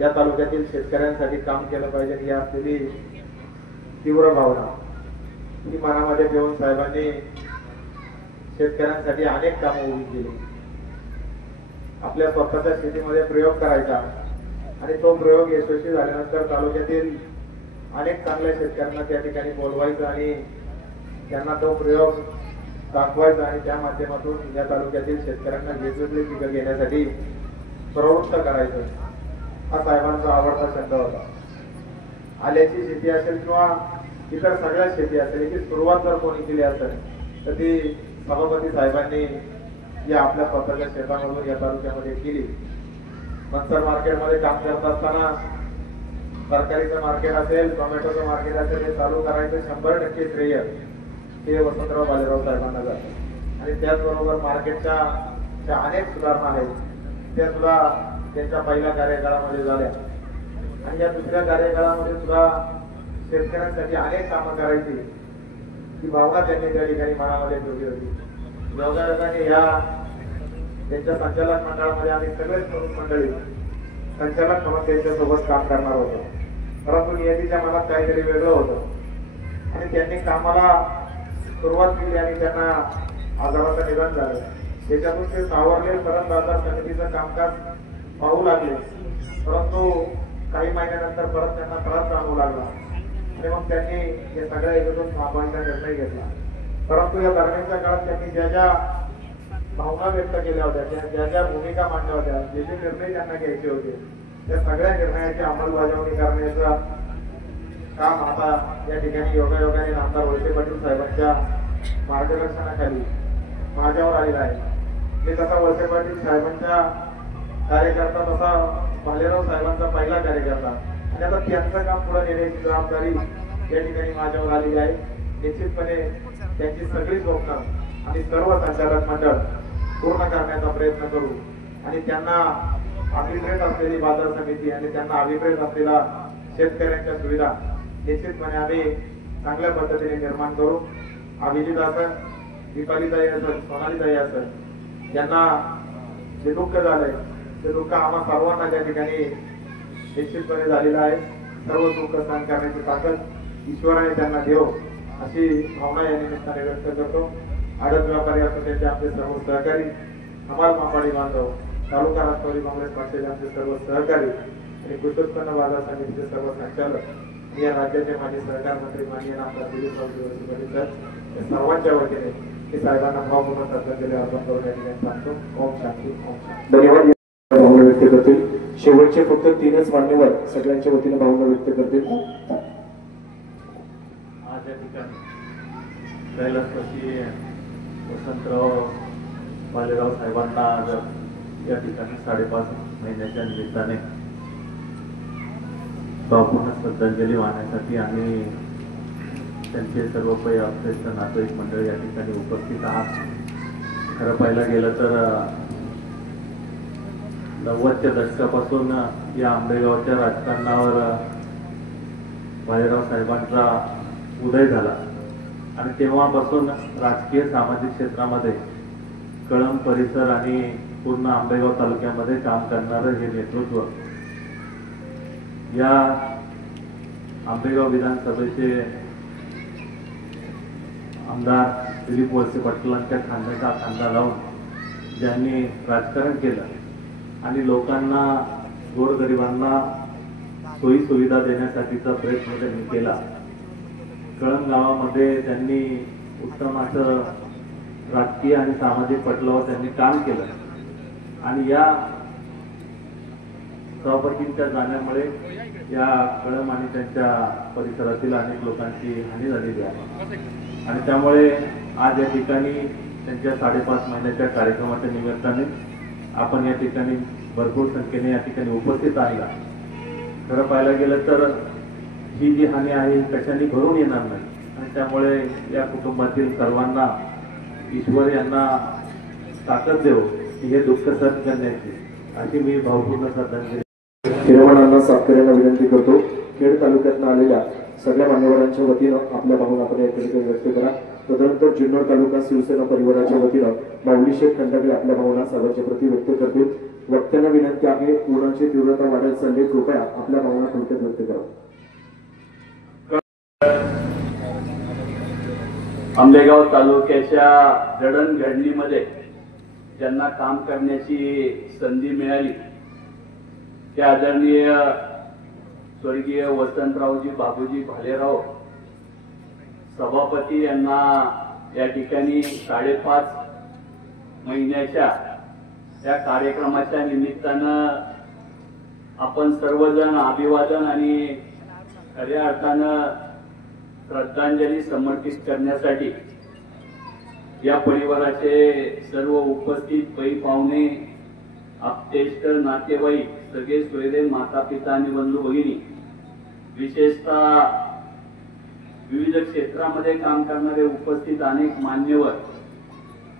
या तालुक्यातील शेतकऱ्यांसाठी काम केलं पाहिजे ही असलेली तीव्र भावना ही मनामध्ये घेऊन साहेबांनी शेतकऱ्यांसाठी अनेक कामं उभी केली. आपल्या स्वतःच्या शेतीमध्ये प्रयोग करायचा आणि तो प्रयोग यशस्वी झाल्यानंतर तालुक्यातील अनेक चांगल्या शेतकऱ्यांना त्या ठिकाणी बोलवायचं आणि त्यांना तो प्रयोग दाखवायचा आणि त्या माध्यमातून या तालुक्यातील शेतकऱ्यांना वेगवेगळी पिकं घेण्यासाठी प्रवृत्त करायचं हा साहेबांचा आवडता छंद होता. आल्याची शेती असेल किंवा इतर सगळ्या शेती असेल याची सुरुवात जर कोणी केली असेल तर ती सभापती साहेबांनी या आपल्या स्वतःच्या शेतामधून या तालुक्यामध्ये केली. मनसर मार्केटमध्ये काम करत असताना तरकारीचं मार्केट असेल, टोमॅटोचं मार्केट असेल, हे चालू करायचं 100% श्रेय हे वसंतराव भालेराव साहेबांना जातं. आणि त्याचबरोबर मार्केटच्या ज्या अनेक सुधारणा आहेत त्या सुद्धा त्यांच्या पहिल्या कार्यकाळामध्ये झाल्या. आणि या दुसऱ्या कार्यकाळामध्ये सुद्धा शेतकऱ्यांसाठी अनेक कामं करायची ही भावना त्यांनी त्या ठिकाणी मनामध्ये ठेवली होती. योगायोगाने या त्यांच्या संचालक मंडळामध्ये आम्ही सगळेच तरुण मंडळी संचालक म्हणून त्यांच्यासोबत काम करणार होतो. परंतु नियतीच्या मनात काहीतरी वेगळं होतं आणि त्यांनी कामाला सुरुवात केली आणि त्यांना आजाराचं निधन झालं. त्याच्यातून ते सावरले, परत बाजार समितीचं कामकाज पाहू लागले. परंतु काही महिन्यानंतर परत त्यांना त्रास जाणवू लागला आणि मग त्यांनी या सगळ्या एकत्रून थांबवायचा निर्णय घेतला. परंतु या दरम्यानच्या काळात त्यांनी ज्या ज्या भावना व्यक्त केल्या होत्या, ज्या ज्या भूमिका मांडल्या होत्या, जे जे निर्णय त्यांना घ्यायचे होते त्या सगळ्या निर्णयाची अंमलबजावणी करण्याचं काम आता या ठिकाणी योगायोगाने आमदार वळसे पाटील साहेबांच्या मार्गदर्शनाखाली माझ्यावर आलेला आहे. मी तसा वळसे पाटील साहेबांच्या कार्यकर्ता तसा भालेराव साहेबांचा पहिला कार्यकर्ता आणि आता त्यांचं काम पुढे नेण्याची जबाबदारी या ठिकाणी माझ्यावर आलेली आहे. निश्चितपणे त्यांची सगळी स्वप्न आणि सर्व संचालक मंडळ पूर्ण करण्याचा प्रयत्न करू आणि त्यांना अभिप्रेत असलेली बाजार समिती आणि त्यांना अभिप्रेत असलेला शेतकऱ्यांच्या सुविधा निश्चितपणे आम्ही चांगल्या पद्धतीने निर्माण करू. अभिजित असन, दीपालीताई असन, सोनालीताई असन, यांना जे दुःख झालंय ते दुःख आम्हा सर्वांना त्या ठिकाणी निश्चितपणे झालेलं आहे. सर्व दुःख सहन करण्याची ताकद ईश्वराने त्यांना देव अशी भावना या निमित्ताने व्यक्त करतो. आडत व्यापारी असो त्यांचे आमचे सर्व सहकारी, हमाल मापाडी बांधव, तालुका राष्ट्रवादी काँग्रेस पक्षाचे आमचे सर्व सहकारी आणि कृषी उत्पन्न बाजार समितीचे सर्व संचालक, या राज्याचे माजी सहकार मंत्री माननीय आमदार दिलीप जोशी सर, या सर्वांच्या वतीने मी साहेबांना भावपूर्ण श्रद्धांजली अर्पण करून या ठिकाणी सांगतो. ओम शांती, ओम शांती. धन्यवाद. भावना व्यक्त करतील. शेवटचे फक्त 3च मान्यवर सगळ्यांच्या वतीने भावना व्यक्त करतील. आज या ठिकाणी कैलासवासी वसंतराव बालेराव साहेबांना आज या ठिकाणी 5.5 महिन्याच्या निमित्ताने भावपूर्ण श्रद्धांजली वाहण्यासाठी आणि त्यांचे सर्व श्रेष्ठ नातेवाईक मंडळी या ठिकाणी उपस्थित आहात. खरं पाहायला गेलं तर 90च्या दशकापासून या आंबेगावच्या राजकारणावर बालेराव साहेबांचा उदय झाला आणि तेव्हापासून राजकीय सामाजिक क्षेत्रामध्ये कळंब परिसर आणि पूर्ण आंबेगाव तालुक्यामध्ये काम करणारं हे नेतृत्व या आंबेगाव विधानसभेचे आमदार दिलीप वळसे पाटलांच्या खांद्याचा खांदा लावून ज्यांनी राजकारण केलं आणि लोकांना, गोरगरिबांना सोयी सुविधा देण्यासाठीचा प्रयत्न त्यांनी केला. कळंब गावामध्ये त्यांनी उत्तम असं राजकीय आणि सामाजिक पटलावर त्यांनी काम केलं आणि या सभापतींच्या जाण्यामुळे या कळंब आणि त्यांच्या परिसरातील अनेक लोकांची हानी झालेली आहे आणि त्यामुळे आज या ठिकाणी त्यांच्या 5.5 महिन्याच्या कार्यक्रमाच्या निमित्ताने आपण या ठिकाणी भरपूर संख्येने या ठिकाणी उपस्थित आला. खरं पाहायला गेलं तर ही जी हानी आहे कशाने भरून येणार नाही आणि त्यामुळे या कुटुंबातील सर्वांना ईश्वर यांना ताकद देव की हे दुःख सहन करण्याची अशी मी भावपूर्ण श्रद्धांजली हिरवणांना सातकऱ्यांना विनंती करतो. खेड तालुक्यातून आलेल्या सगळ्या मान्यवरांच्या वतीनं आपल्या भावना आपण या ठिकाणी व्यक्त करा. तदनंतर जुन्नर तालुका शिवसेना परिवाराच्या वतीनं माऊली शेठ खंडागळे आपल्या भावना सर्वांच्या प्रती व्यक्त करतील. वक्त्यांना विनंती आहे, उन्हाची तीव्रता वाढत चालली, कृपया आपल्या भावना थोडक्यात व्यक्त करा. आंबेगाव तालुक्याच्या जडणघडणीमध्ये ज्यांना काम करण्याची संधी मिळाली त्या आदरणीय स्वर्गीय वसंतरावजी बाबूजी भालेराव सभापती यांना या ठिकाणी 5.5 महिन्याच्या या कार्यक्रमाच्या निमित्तानं आपण सर्वजण अभिवादन आणि खऱ्या अर्थानं श्रद्धांजली समर्पित करण्यासाठी या परिवाराचे सर्व उपस्थित पै पाहुणे, आप्तेष्ट, नातेवाईक, सगळे सोयरे, माता पिता आणि बंधू भगिनी, विशेषतः विविध क्षेत्रामध्ये काम करणारे उपस्थित अनेक मान्यवर,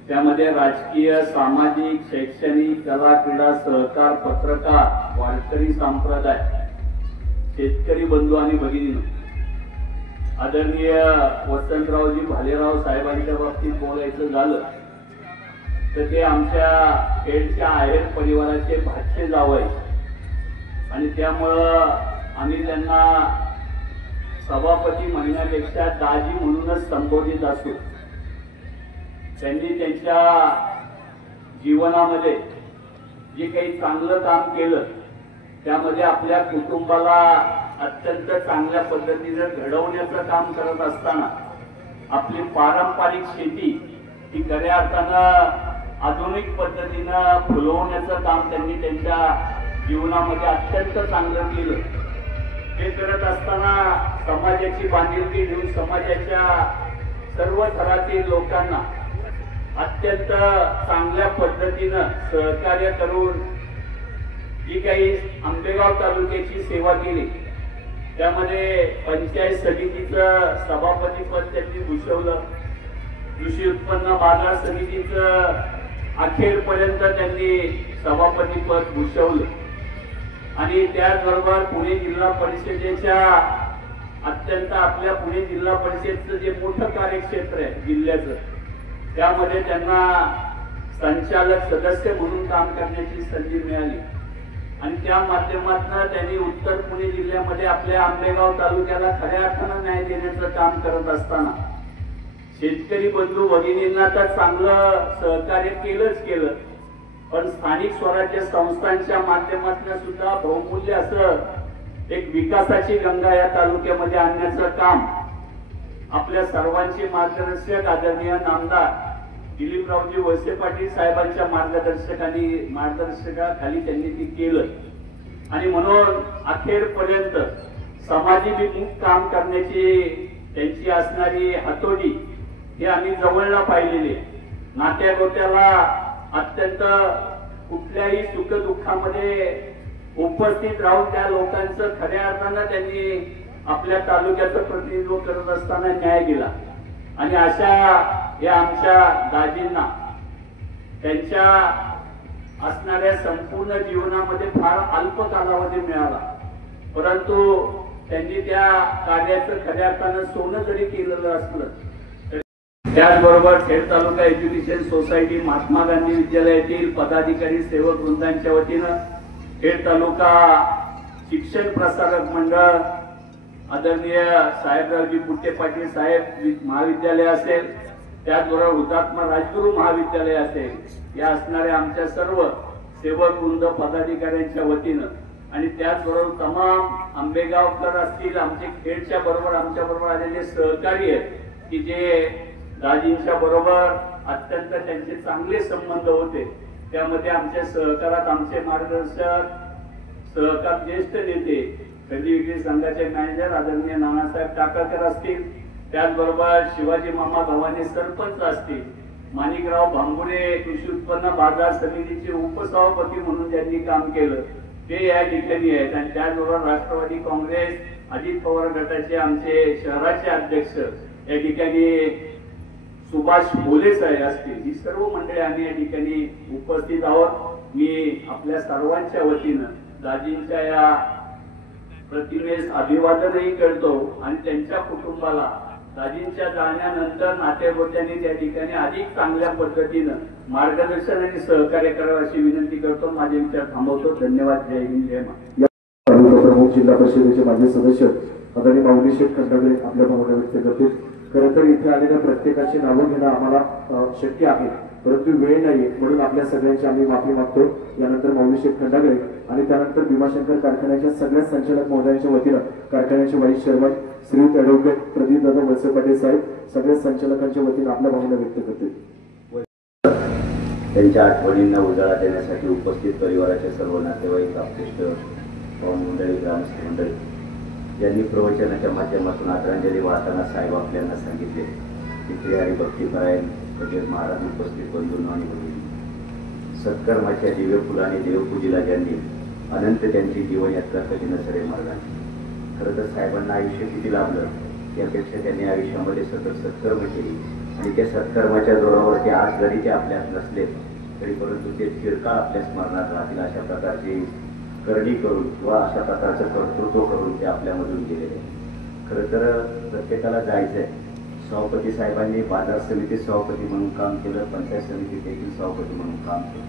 त्यामध्ये राजकीय, सामाजिक, शैक्षणिक, कला, क्रीडा, सहकार, पत्रकार, वारकरी संप्रदाय, शेतकरी बंधू आणि भगिनींनो, आदरणीय वसंतरावजी भालेराव साहेबांच्या बाबतीत बोलायचं झालं तर ते आमच्या खेडच्या आहेर परिवाराचे भाचे जावई आणि त्यामुळं आम्ही त्यांना सभापती म्हणण्यापेक्षा दाजी म्हणूनच संबोधित असतो. त्यांनी त्यांच्या जीवनामध्ये जे काही चांगलं काम केलं त्यामध्ये आपल्या कुटुंबाला अत्यंत चांगल्या पद्धतीने घडवण्याचं काम करत असताना आपली पारंपरिक शेती ही खऱ्या अर्थानं आधुनिक पद्धतीनं फुलवण्याचं काम त्यांनी त्यांच्या जीवनामध्ये अत्यंत चांगलं केलं. हे करत असताना समाजाची बांधिलकी घेऊन समाजाच्या सर्व थरातील लोकांना अत्यंत चांगल्या पद्धतीनं सहकार्य करून जी काही आंबेगाव तालुक्याची सेवा केली त्यामध्ये पंचायत समितीचं सभापतीपद त्यांनी भूषवलं, कृषी उत्पन्न बाजार समितीचं अखेरपर्यंत त्यांनी सभापतीपद भूषवलं आणि त्याचबरोबर पुणे जिल्हा परिषदेच्या अत्यंत आपल्या पुणे जिल्हा परिषदचं जे मोठं कार्यक्षेत्र आहे जिल्ह्याचं, त्यामध्ये त्यांना संचालक सदस्य म्हणून काम करण्याची संधी मिळाली आणि त्या माध्यमातून त्यांनी उत्तर पुणे जिल्ह्यामध्ये आपल्या आंबेगाव तालुक्याला खऱ्या अर्थानं न्याय देण्याचं काम करत असताना शेतकरी बंधू भगिनींना तर चांगलं सहकार्य केलं, पण स्थानिक स्वराज्य संस्थांच्या माध्यमातून सुद्धा बहुमूल्य असं एक विकासाची गंगा या तालुक्यामध्ये आणण्याचं काम आपल्या सर्वांचे मार्गदर्शक आदरणीय नामदार दिलीपरावजी वळसे पाटील साहेबांच्या मार्गदर्शकाखाली त्यांनी ते केलं आणि म्हणून अखेरपर्यंत समाजाभिमुख काम करण्याची त्यांची असणारी हातोडी हे आम्ही जवळला पाहिलेले. नात्या गोत्याला अत्यंत कुठल्याही सुखदुःखामध्ये उपस्थित राहून त्या लोकांचं खऱ्या अर्थानं त्यांनी आपल्या तालुक्याचं प्रतिनिधित्व करत असताना न्याय दिला आणि अशा या आमच्या दाजींना त्यांच्या असणाऱ्या संपूर्ण जीवनामध्ये फार अल्प कालावधी मिळाला, परंतु त्यांनी त्या कार्याचं खऱ्या अर्थानं सोनं जरी केलेलं असलं. त्याचबरोबर खेड तालुका एज्युकेशन सोसायटी महात्मा गांधी विद्यालयातील पदाधिकारी सेवक वृंदांच्या वतीनं खेड तालुका शिक्षण प्रसारक मंडळ आदरणीय साहेबरावजी पुट्टे पाटील साहेब महाविद्यालय असेल, त्याचबरोबर हुतात्मा राजगुरू महाविद्यालय असेल, या असणाऱ्या आमच्या सर्व सेवक वृंद पदाधिकाऱ्यांच्या वतीनं आणि त्याचबरोबर तमाम आंबेगावकर असतील, आमचे खेडच्या बरोबर आमच्या बरोबर आलेले सहकारी आहेत की जे दाजींच्या बरोबर अत्यंत त्यांचे चांगले संबंध होते. त्यामध्ये आमच्या सहकारात आमचे मार्गदर्शक सहकार ज्येष्ठ नेते खरेदी विक्री संघाचे मॅनेजर आदरणीय नानासाहेब टाकळकर असतील, त्याचबरोबर शिवाजी मामा भवानी सरपंच असतील, माणिकराव भांबुरे कृषी उत्पन्न बाजार समितीचे उपसभापती म्हणून ज्यांनी काम केलं ते या ठिकाणी आहेत आणि त्याचबरोबर राष्ट्रवादी काँग्रेस अजित पवार गटाचे आमचे शहराचे अध्यक्ष या ठिकाणी सुभाष मोले साहेब असतील, ही सर्व मंडळी आम्ही या ठिकाणी उपस्थित आहोत. मी आपल्या सर्वांच्या वतीनं दाजींच्या या प्रतिमेस अभिवादनही करतो आणि त्यांच्या कुटुंबाला दाजींच्या जाण्यानंतर नातेगोत्यांनी त्या ठिकाणी अधिक चांगल्या पद्धतीनं मार्गदर्शन आणि सहकार्य करावं अशी विनंती करतो. माझे विचार थांबवतो. धन्यवाद. जय हिंद, जय महाराष्ट्र. प्रमुख जिल्हा परिषदेचे माजी सदस्य आदरणीय माऊली शेठ खंडागळे आपल्या भावना व्यक्त करतील. खरं तर इथे आलेल्या प्रत्येकाची नावं घेणं आम्हाला शक्य आहे, परंतु वेळ नाहीये, म्हणून आपल्या सगळ्यांची आम्ही माफी मागतो. यानंतर माऊली शेठ खंडागळे आणि त्यानंतर भीमाशंकर कारखान्याच्या सगळ्या संचालक महोदयांच्या वतीनं कारखान्याचे vice chairman Shri advocate Pradeep Dada Walse Patil साहेब सगळ्या संचालकांच्या वतीनं आपल्या भावना व्यक्त करतील. त्यांच्या आठवणींना उजाळा देण्यासाठी उपस्थित परिवाराचे सर्व नातेवाईक, आपले मंडळी, ग्रामस्थ मंडळी यांनी प्रवचनाच्या माध्यमातून आदरांजली वाहताना साहेब आपल्याला सांगितले की श्री हरिभक्तीपरायण गजर महाराज उपस्थित बंधूंनो आणि भगिनी, सत्कर्माच्या दिव्य फुलाने देवपूजेला ज्यांनी अनंत त्यांची जीवनयात्रा कधी नसरे मार्गाने. खरं तर साहेबांना आयुष्य किती लाभलं त्यापेक्षा त्यांनी आयुष्यामध्ये सतत सत्कर्म केली आणि त्या सत्कर्माच्या जोरावरती आज जरी ते आपल्यात नसले तरी परंतु ते चिरकाळ आपल्या स्मरणात राहतील अशा प्रकारची करणी करून किंवा अशा प्रकारचं कर्तृत्व करून ते आपल्यामधून गेलेले. खरं तर प्रत्येकाला जायचंय. सभापती साहेबांनी बाजार समितीत सभापती म्हणून काम केलं, पंचायत समितीत देखील सभापती म्हणून काम केलं.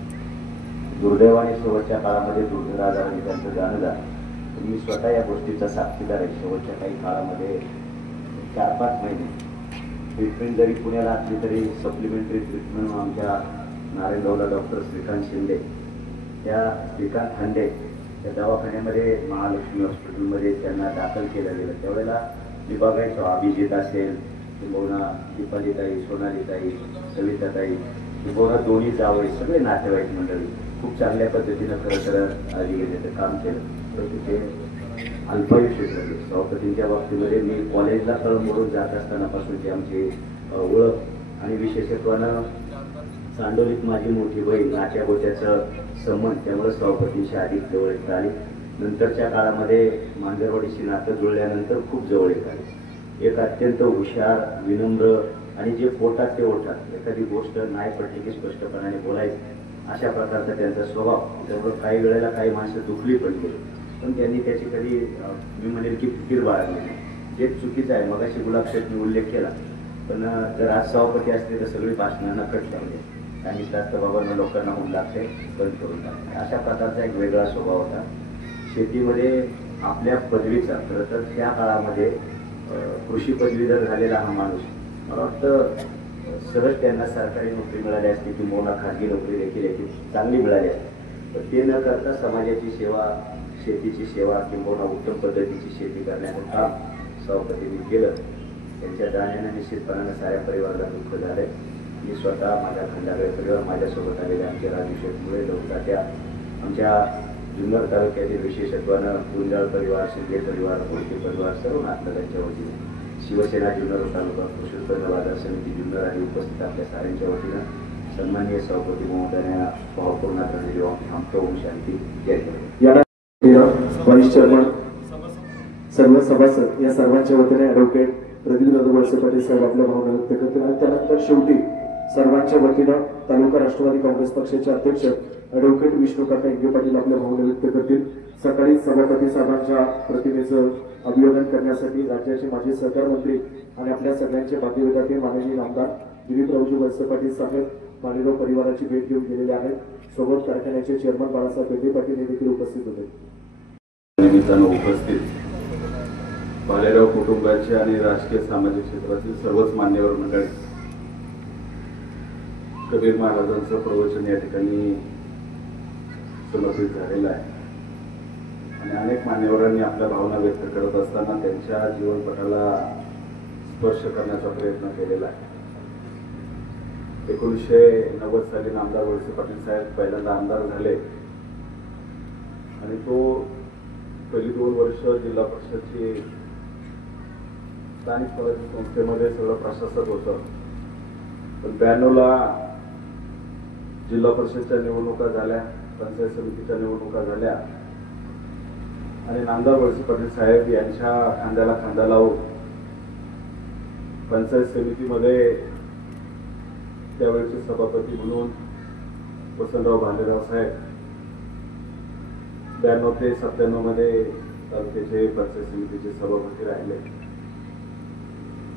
दुर्दैवाने शेवटच्या काळामध्ये दुर्दैव आजाराने त्यांचं जाणं झालं. मी स्वतः या गोष्टीचा साक्षीदार आहे. शेवटच्या काही काळामध्ये 4-5 महिने ट्रीटमेंट जरी पुण्याला असली तरी सप्लिमेंटरी ट्रीटमेंट आमच्या नारायणगावला डॉक्टर श्रीकांत शिंदे, त्या श्रीकांत खांडे त्या दवाखान्यामध्ये महालक्ष्मी हॉस्पिटलमध्ये त्यांना दाखल केलं गेलं. त्यावेळेला मी बघायचो अभिजित असेल किंवा दीपालीताई, सोनालीताई, सविताताई किंवा दोन्ही जावई सगळे नातेवाईक मंडळी खूप चांगल्या पद्धतीनं खरं तर आधी गेले काम केलं. परंतु ते अल्पायुष्य झाले. सभापतींच्या बाबतीमध्ये मी कॉलेजला कळंबोडून जात असतानापासूनची आमची ओळख आणि विशेषत्वानं चांडोलीत माझी मोठी बहीण नाट्या गोत्याचं संबंध त्यामुळे सभापतींशी अधिक जवळ आली. नंतरच्या काळामध्ये मांजरवाडीशी नातं जुळल्यानंतर खूप जवळ आली. एक अत्यंत हुशार, विनम्र आणि जे पोटात ते ओठात एखादी गोष्ट नाही पडली की स्पष्टपणाने बोलायचं अशा प्रकारचा त्यांचा स्वभाव. त्यामुळे काही वेळेला काही माणसं दुखली पडली पण त्यांनी त्याची कधी मी म्हणेल की फिकीर बाळगली नाही. जे चुकीचं आहे. मगाशी गुलाब शेठने उल्लेख केला, पण जर आज सभापती असते तर सगळी भाषणांना कट लावले आणि जास्त बाबांना लोकांना होऊन लागते बंद करून टाकते. अशा प्रकारचा एक वेगळा स्वभाव होता. शेतीमध्ये आपल्या पदवीचा खरं तर त्या काळामध्ये कृषी पदवीधर झालेला हा माणूस मला वाटतं सहज त्यांना सरकारी नोकरी मिळाली असती किंवा खाजगी नोकरी देखील याची चांगली मिळाली असते. पण ते न करता समाजाची सेवा, शेतीची सेवा किंवा उत्तम पद्धतीची शेती करण्याचं काम सभापतींनी केलं. त्यांच्या जाण्यानं निश्चितपणानं साऱ्या परिवाराला दुःख झालंय. मी स्वतः, माझा खंडागळे परिवार, माझ्यासोबत आलेले आमचे राजू शेठमुळे, लोकतात्या, आमच्या जुन्नर तालुक्यातील विशेषत्वानं गुंजाळ परिवार, शिंदे परिवार, कोळके परिवार, सर्व नातलगांच्या वतीने, शिवसेना जुन्नर तालुका कृषी उत्पन्न बाजार समिती जुन्नर आणि उपस्थित आपल्या साऱ्यांच्या वतीनं सन्माननीय सभापती महोदयांना भावपूर्ण आदरांजली थांबतो. शांती जय. व्हाईस चेअरमन, सर्व सभासद या सर्वांच्या वतीने ॲडव्होकेट प्रदीप दादा वळसे पाटील साहेब आपल्या भावना व्यक्त करतील आणि त्यानंतर शेवटी सर्वांच्या वतीनं तालुका राष्ट्रवादी काँग्रेस पक्षाचे अध्यक्ष ॲडव्होकेट विष्णुकाका इंगे पाटील आपल्या भावना व्यक्त करतील. सकाळी सभापती साहेबांच्या प्रतिमेचं अभिवादन करण्यासाठी राज्याचे माजी सहकार मंत्री आणि आपल्या सगळ्यांचे भाग्यविधाते माननीय आमदार दिलीपरावजी वळसे पाटील साहेब मालेगाव परिवाराची भेट घेऊन गेलेले आहेत. सोबत कारखान्याचे चेअरमन बाळासाहेब बेंडे पाटील हे देखील उपस्थित होते. निमित्तानं उपस्थित मालेगाव कुटुंबाचे आणि राजकीय सामाजिक क्षेत्रातील सर्वच मान्यवर मंडळी, कबीर महाराजांचं प्रवचन या ठिकाणी समर्पित झालेलं आहे आणि अनेक मान्यवरांनी आपल्या भावना व्यक्त करत असताना त्यांच्या जीवनपटाला स्पर्श करण्याचा प्रयत्न केलेला आहे. 1990 साली नामदार वळसे पाटील साहेब पहिल्यांदा आमदार झाले आणि तो पहिली 2 वर्ष जिल्हा परिषदची स्थानिक स्वराज्य संस्थेमध्ये सगळं प्रशासक होतं. पण 92ला जिल्हा परिषदच्या निवडणुका झाल्या, पंचायत समितीच्या निवडणुका झाल्या आणि नामदार वळसे पाटील साहेब यांच्या खांद्याला खांदा लावून पंचायत समितीमध्ये त्यावेळेचे सभापती म्हणून वसंतराव भालेराव साहेब 92 ते 97 मध्ये तालुक्याचे पंचायत समितीचे सभापती राहिले.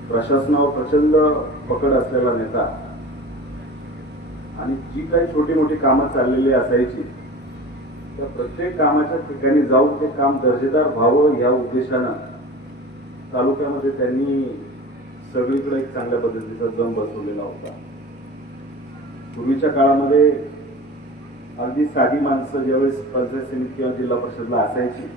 प्रशासनावर प्रचंड पकड असलेला नेता आणि जी काही छोटी मोठी कामं चाललेली असायची त्या प्रत्येक कामाच्या ठिकाणी जाऊन ते काम दर्जेदार व्हावं या उद्देशानं तालुक्यामध्ये त्यांनी सगळीकडे एक चांगल्या पद्धतीचा जम बसवलेला होता. पूर्वीच्या काळामध्ये अगदी साधी माणसं ज्यावेळेस पंचायत समिती किंवा जिल्हा परिषदला असायची,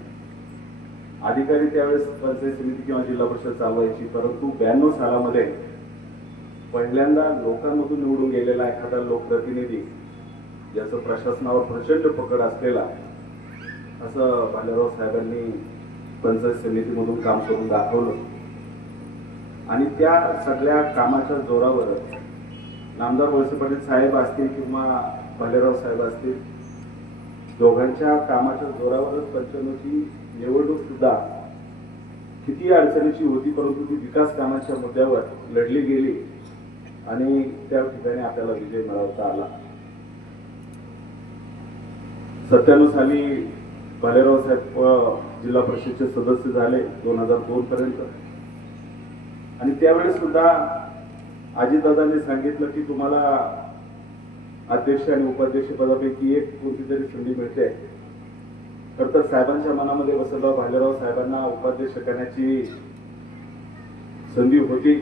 अधिकारी त्यावेळेस पंचायत समिती किंवा जिल्हा परिषद चालवायची, परंतु 92 सालामध्ये पहिल्यांदा लोकांमधून निवडून गेलेला एखादा लोकप्रतिनिधी ज्याचं प्रशासनावर प्रचंड पकड असलेला असं भालेराव साहेबांनी पंचायत समितीमधून काम करून दाखवलं आणि त्या सगळ्या कामाच्या जोरावर नामदार वळसे पाटील साहेब असतील किंवा भालेराव साहेब असतील, दोघांच्या कामाच्या जोरावरच 95ची निवडणूक सुद्धा किती अडचणीची होती, परंतु ती विकास कामाच्या मुद्द्यावर लढली गेली आणि त्या ठिकाणी आपल्याला विजय मिळवता आला. 97 साली भालेराव साहेब जिल्हा परिषदेचे सदस्य झाले 2002 पर्यंत आणि त्यावेळेस सुद्धा अजितदादांनी सांगितलं की तुम्हाला अध्यक्ष आणि उपाध्यक्ष पदापैकी एक कोणती तरी संधी मिळते. तर साहेबांच्या मनामध्ये वसंतराव भालेराव साहेबांना उपाध्यक्ष करण्याची संधी होती,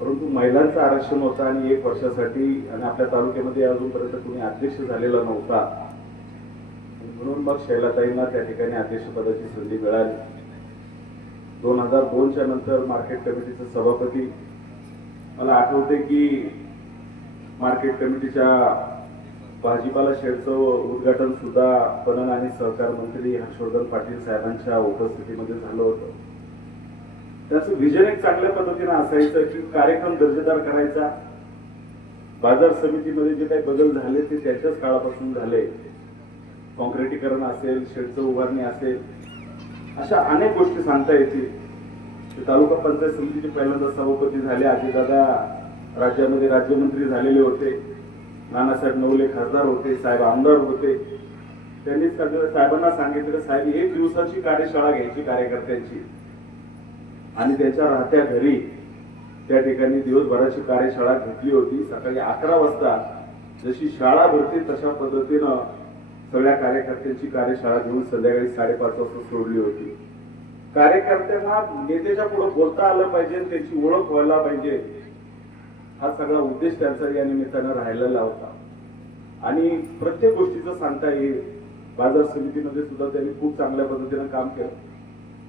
परंतु महिलांचं आरक्षण होतं आणि 1 वर्षासाठी आणि आपल्या तालुक्यामध्ये अजूनपर्यंत कुणी अध्यक्ष झालेला नव्हता, म्हणून मग शैलाताईंना त्या ठिकाणी अध्यक्षपदाची संधी मिळाली. 2002च्या नंतर मार्केट कमिटीचे सभापती, मला आठवते की मार्केट कमिटीच्या भाजीपाला शेडचं उद्घाटन सुद्धा पणन आणि सहकार मंत्री हर्षवर्धन पाटील साहेबांच्या उपस्थितीमध्ये झालं होतं. त्याचं विजन एक चांगल्या पद्धतीने असायचं की कार्यक्रम दर्जेदार करायचा. बाजार समितीमध्ये जे काही बदल झाले ते त्याच्याच काळापासून झाले. कॉन्क्रिटीकरण असेल, शेडचं उभारणी असेल, अशा अनेक गोष्टी सांगता येतील. तालुका पंचायत समितीचे पहिल्यांदा सभापती झाले. अजितदादा राज्यामध्ये राज्यमंत्री झालेले होते, नानासाहेब नवले खासदार होते, साहेब आमदार होते. त्यांनी साहेबांना सांगितलं साहेब 1 दिवसाची कार्यशाळा घ्यायची कार्यकर्त्यांची आणि त्यांच्या राहत्या घरी त्या ठिकाणी दिवसभराची कार्यशाळा घेतली होती. सकाळी 11 वाजता जशी शाळा भरते तशा पद्धतीनं सगळ्या कार्यकर्त्यांची कार्यशाळा घेऊन संध्याकाळी 5:30 वाजता सोडली होती. कार्यकर्त्यांना नेत्याच्या पुढे बोलता आलं पाहिजे, त्यांची ओळख व्हायला पाहिजे, हा सगळा उद्देश त्यांचा या निमित्तानं राहिलेला होता. आणि प्रत्येक गोष्टीचं सांगता येईल. बाजार समितीमध्ये सुद्धा त्यांनी खूप चांगल्या पद्धतीनं काम केलं.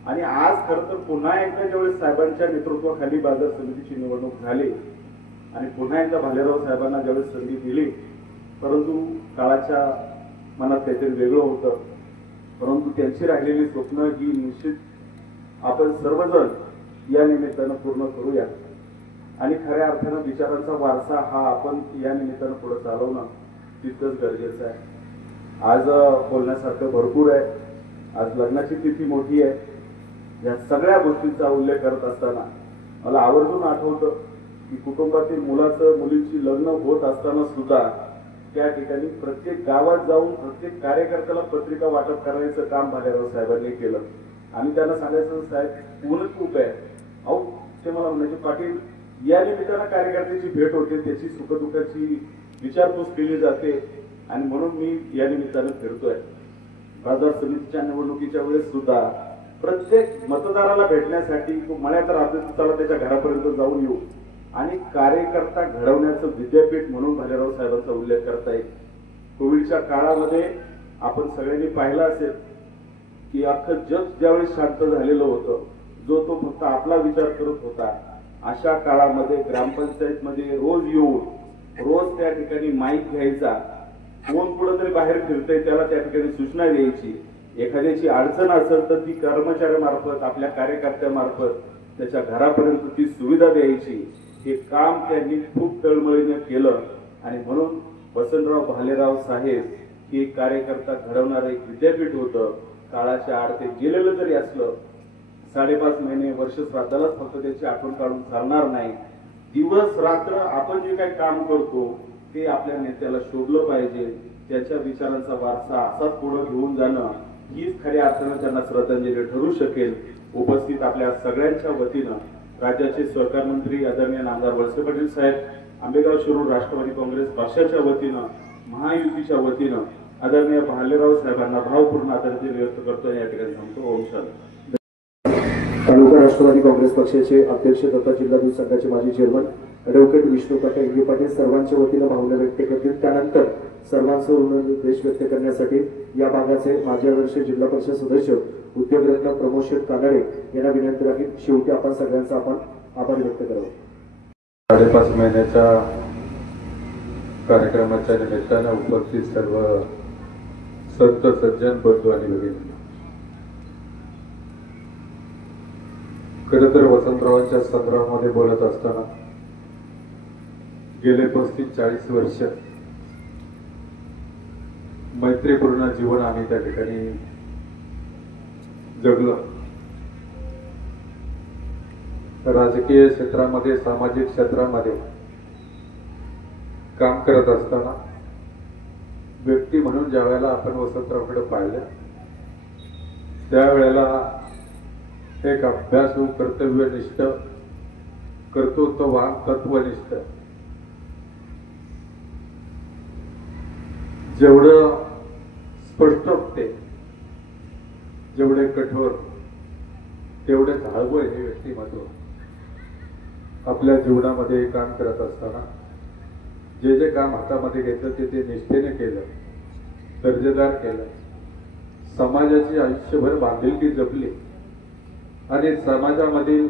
आणि आज खरं तर पुन्हा एकदा ज्यावेळेस साहेबांच्या नेतृत्वाखाली बाजार समितीची निवडणूक झाली आणि पुन्हा एकदा भालेराव साहेबांना ज्यावेळेस संधी दिली, परंतु काळाच्या मनात काहीतरी वेगळं होतं. परंतु त्यांची राहिलेली स्वप्न ही निश्चित आपण सर्वजण या निमित्तानं पूर्ण करूया. आणि खऱ्या अर्थानं विचारांचा वारसा हा आपण या निमित्तानं पुढे चालवणं तितकंच गरजेचं आहे. आज बोलण्यासारखं भरपूर आहे. आज लग्नाची तिथी मोठी आहे. या सगळ्या गोष्टींचा उल्लेख करत असताना मला आवर्जून आठवतं की कुटुंबातील मुलाचं मुलींची लग्न होत असताना सुद्धा त्या ठिकाणी प्रत्येक गावात जाऊन प्रत्येक कार्यकर्त्याला पत्रिका वाटप करायचं काम भालेराव साहेबांनी केलं. आणि त्यांना सांगायचं, साहेब ऊन खूप आहे. अहो ते मला म्हणायचे, पाटील या निमित्तानं कार्यकर्त्याची भेट होते, त्याची सुखदुःखाची विचारपूस केली जाते आणि म्हणून मी या निमित्तानं फिरतोय. बाजार समितीच्या निवडणुकीच्या वेळेस सुद्धा प्रत्येक मतदाराला भेटण्यासाठी मळ्यात राहतो, चला त्याच्या घरापर्यंत जाऊन येऊ. आणि कार्यकर्ता घडवण्याचं विद्यापीठ म्हणून भालेराव साहेबांचा उल्लेख करता येईल. कोविडच्या काळामध्ये आपण सगळ्यांनी पाहिलं असेल की अख्खं जग ज्यावेळेस शांत झालेलं होतं, जो तो फक्त आपला विचार करत होता, अशा काळामध्ये ग्रामपंचायतमध्ये रोज येऊन रोज त्या ठिकाणी माईक घ्यायचा, कोण कुठं तरी बाहेर फिरतंय त्याला त्या ठिकाणी सूचना द्यायची, एखाद्याची अडचण असेल तर ती कर्मचाऱ्यामार्फत आपल्या कार्यकर्त्यामार्फत त्याच्या घरापर्यंत ती सुविधा द्यायची. हे काम त्यांनी खूप तळमळीने केलं. आणि म्हणून वसंतराव भालेराव साहेब हे कार्यकर्ता घडवणारं एक विद्यापीठ होतं. काळाच्या आड ते गेलेलं जरी असलं, 5.5 महिने वर्ष श्राद्धालाच फक्त त्याची आठवण काढून चालणार नाही. दिवस रात्र आपण जे काही काम करतो ते आपल्या नेत्याला शोधलं पाहिजे. त्याच्या विचारांचा वारसा असाच पुढे घेऊन जाणं हीच खऱ्या अर्थानं त्यांना श्रद्धांजली ठरू शकेल. उपस्थित आपल्या सगळ्यांच्या वतीनं राज्याचे सहकार मंत्री आदरणीय नामदार वळसे पाटील साहेब, आंबेगाव शिरूर राष्ट्रवादी काँग्रेस पक्षाच्या वतीनं, महायुतीच्या वतीनं आदरणीय भालेराव साहेबांना भावपूर्ण आदरांजली व्यक्त करतो. या ठिकाणी थांबतो. ओम शांती. तालुका राष्ट्रवादी काँग्रेस पक्षाचे अध्यक्ष तथा जिल्हा दूध संघाचे माजी चेअरमन ॲडव्होकेट विष्णू काका इंगे पाटील सर्वांच्या वतीनं भावना व्यक्त करतील. त्यानंतर सर्वांचं उद्देश व्यक्त करण्यासाठी या भागाचे माजी आदर्श जिल्हा परिषद सदस्य उद्योगरत्न प्रमोद शेठ कानडे यांना विनंती राहील. शेवटी आपण सगळ्यांचा आभार व्यक्त करावा. 5.5 महिन्याच्या कार्यक्रमाच्या निमित्तानं उपस्थित सर्व संत सज्जन बंधू आणि भगिनी, खरं तर वसंतरावांच्या संदर्भामध्ये बोलत असताना गेले 35-40 वर्ष मैत्रीपूर्ण जीवन आम्ही त्या ठिकाणी जगलो. राजकीय क्षेत्रामध्ये, सामाजिक क्षेत्रामध्ये काम करत असताना व्यक्ती म्हणून ज्या वेळेला आपण वसंतरावकडे पाहिलं त्यावेळेला एक अभ्यासू, कर्तव्यनिष्ठ, कर्तृत्ववान, तत्वनिष्ठ, जेवढं स्पष्ट होते, जेवढे कठोर, तेवढे धाळवळ हे व्यक्तिमत्व आपल्या जीवनामध्ये काम करत असताना जे जे काम हातामध्ये घेतलं ते निष्ठेने केलं, दर्जेदार केलं, समाजाची आयुष्यभर बांधिलकी जपली आणि समाजामधील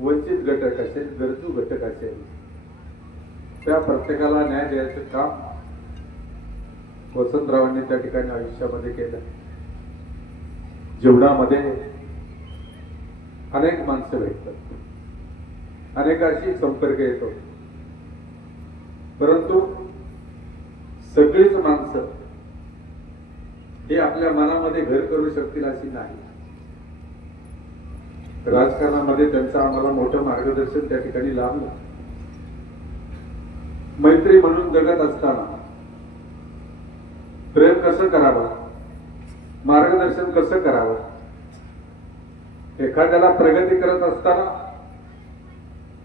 वंचित घटक असेल, गरजू घटक असेल, त्या प्रत्येकाला न्याय द्यायचं काम वसंतरावांनी त्या ठिकाणी आयुष्यामध्ये केलं. जीवनामध्ये अनेक माणसं भेटतात, अनेकाशी संपर्क येतो, परंतु सगळीच माणसं हे आपल्या मनामध्ये घर करू शकतील अशी नाही. राजकारणामध्ये त्यांचं आम्हाला मोठं मार्गदर्शन त्या ठिकाणी लाभलं. मैत्री म्हणून जगत असताना प्रेम कसं करावं, मार्गदर्शन कसं करावं एखाद्याला प्रगती करत असताना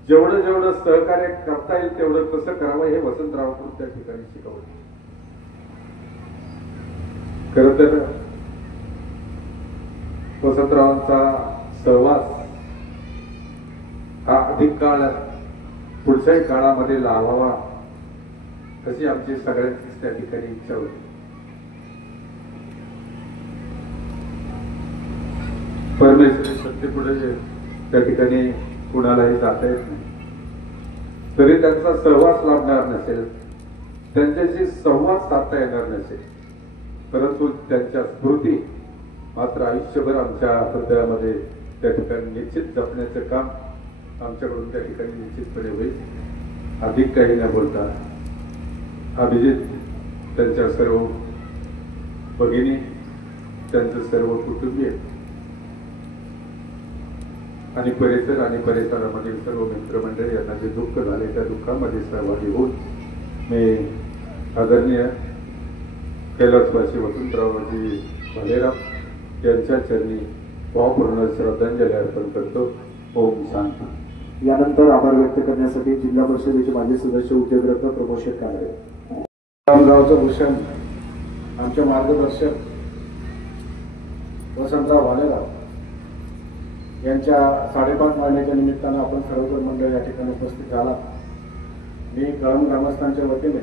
जेवढं जेवढं सहकार्य करता येईल तेवढं कसं करावं हे वसंतराव त्या ठिकाणी शिकवलं. खरं तर वसंतरावांचा सहवास हा अधिक काळ पुढच्याही काळामध्ये लावावा अशी आमची सगळ्यांचीच त्या ठिकाणी इच्छा होती. परमेश्वरी सत्तेपुढे त्या ठिकाणी कुणालाही जाता येत नाही. तरी त्यांचा सहवास लाभणार नसेल, त्यांच्याशी संवाद साधता येणार नसेल, परंतु त्यांच्या स्मृती मात्र आयुष्यभर आमच्या हृदयामध्ये त्या ठिकाणी निश्चित जपण्याचं काम आमच्याकडून त्या ठिकाणी निश्चितपणे होईल. अधिक काही न बोलता अभिजित, त्यांच्या सर्व भगिनी, त्यांचे सर्व कुटुंबीय आणि परिसर आणि परिसरामधील सर्व मित्रमंडळी यांना जे दुःख झाले त्या दुःखामध्ये सहभागी होऊन मी आदरणीय कैलासवासी वसंतरावजी भालेराव यांच्या चरणी भावपूर्ण श्रद्धांजली अर्पण करतो. ओम शांती. यानंतर आभार व्यक्त करण्यासाठी जिल्हा परिषदेचे माजी सदस्य उद्योगरत्न प्रमोद शेठ कानडे. गावचं भूषण आमचे मार्गदर्शक वसंतराव भालेराव यांच्या 5.5 महिन्याच्या निमित्तानं आपण सर्वजण मंडळ या ठिकाणी उपस्थित झाला. मी कळंब ग्रामस्थांच्या वतीने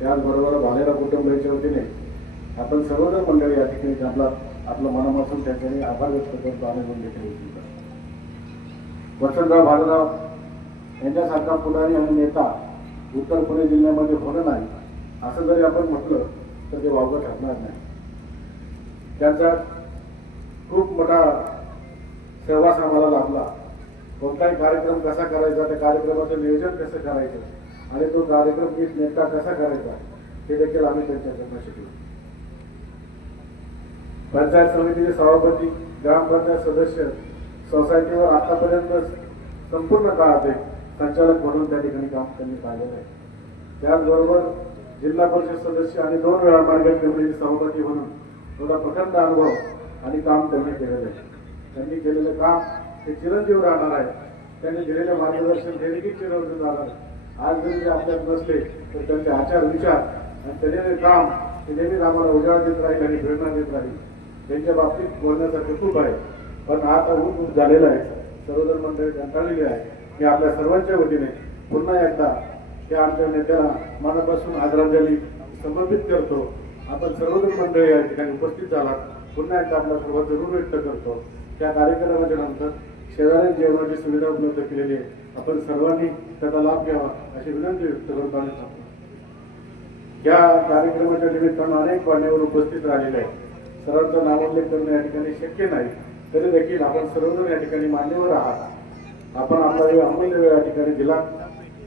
त्याचबरोबर भालेराव कुटुंबाच्या वतीने आपण सर्वजण मंडळी या ठिकाणी आपलं मनापासून त्यांच्यानी आभार व्यक्त करतो आणि देखील वसंतराव भालेराव यांच्यासारखा पुढारी आणि नेता उत्तर पुणे जिल्ह्यामध्ये होणं नाही असं जरी आपण म्हटलं तर ते वावगं ठरणार नाही. त्यांचा खूप मोठा सहवास आम्हाला लाभला. कोणताही कार्यक्रम कसा करायचा, त्या कार्यक्रमाचं नियोजन कसं करायचं आणि तो कार्यक्रम नीट नेमका कसा करायचा हे देखील आम्ही त्यांच्याकडून शिकलो. पंचायत समितीचे सभापती, ग्रामपंचायत सदस्य, सोसायटीवर आतापर्यंत संपूर्ण काळात एक संचालक म्हणून त्या ठिकाणी काम त्यांनी पाहिलेलं आहे. त्याचबरोबर जिल्हा परिषद सदस्य आणि 2 वेळा मार्केट कमिटीचे सभापती म्हणून थोडा प्रखंड अनुभव आणि काम त्यांनी केलेलं आहे. त्यांनी केलेलं काम हे चिरंजीव राहणार आहे. त्यांनी दिलेलं मार्गदर्शन हे देखील चिरंजीव राहणार आहे. आज जरी ते आपल्यात नसले तर त्यांचे आचार विचार आणि केलेले काम हे नेहमीच आम्हाला उजाळा देत राहील आणि प्रेरणा देत राहील. त्यांच्या बाबतीत बोलण्यासारखं खूप आहे, पण आता ऊन झालेलं आहे. सर्वजण मंडळी कंटाळलेली आहे. मी आपल्या सर्वांच्या वतीने पुन्हा एकदा त्या आमच्या नेत्याला मनापासून आदरांजली समर्पित करतो. आपण सर्वजण मंडळी या ठिकाणी उपस्थित झालात. पुन्हा एकदा आपल्या सर्वांचं ऋण व्यक्त करतो. त्या कार्यक्रमाच्या नंतर शेजारी जेवणाची सुविधा उपलब्ध केलेली आहे. आपण सर्वांनी त्याचा लाभ घ्यावा अशी विनंती व्यक्त करतो. या कार्यक्रमाच्या निमित्तानं अनेक मान्यवर उपस्थित राहिलेले आहेत. सर्वांचा नामोल्लेख करणं या ठिकाणी शक्य नाही, तरी देखील आपण सर्वजण या ठिकाणी मान्यवर आहात. आपण आपला वेळ अमूल्य वेळ या ठिकाणी दिला.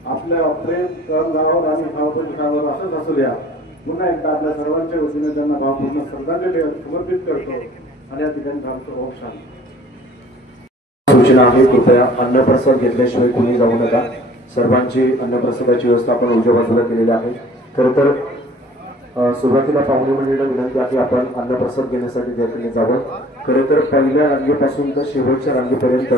आपल्या प्रेम गावावर आणि भावपूर्ण असंच असू द्या. पुन्हा एकदा आपल्या सर्वांच्या वतीने त्यांना भावपूर्ण श्रद्धांजली समर्पित करतो आणि या ठिकाणी थांबतो. ओम शांती. सूचना आहे, कृपया अन्नप्रसाद घेतल्याशिवाय कुणी जाऊ नका. सर्वांची अन्नप्रसादाची व्यवस्था आपण उजव्या बाजूला केलेली आहे. खरं तर सुरुवातीला पाहुणे मंडळीला विनंती आहे आपण अन्नप्रसाद घेण्यासाठी त्या ठिकाणी जावं. खरं तर पहिल्या रांगेपासून तर शेवटच्या रांगेपर्यंत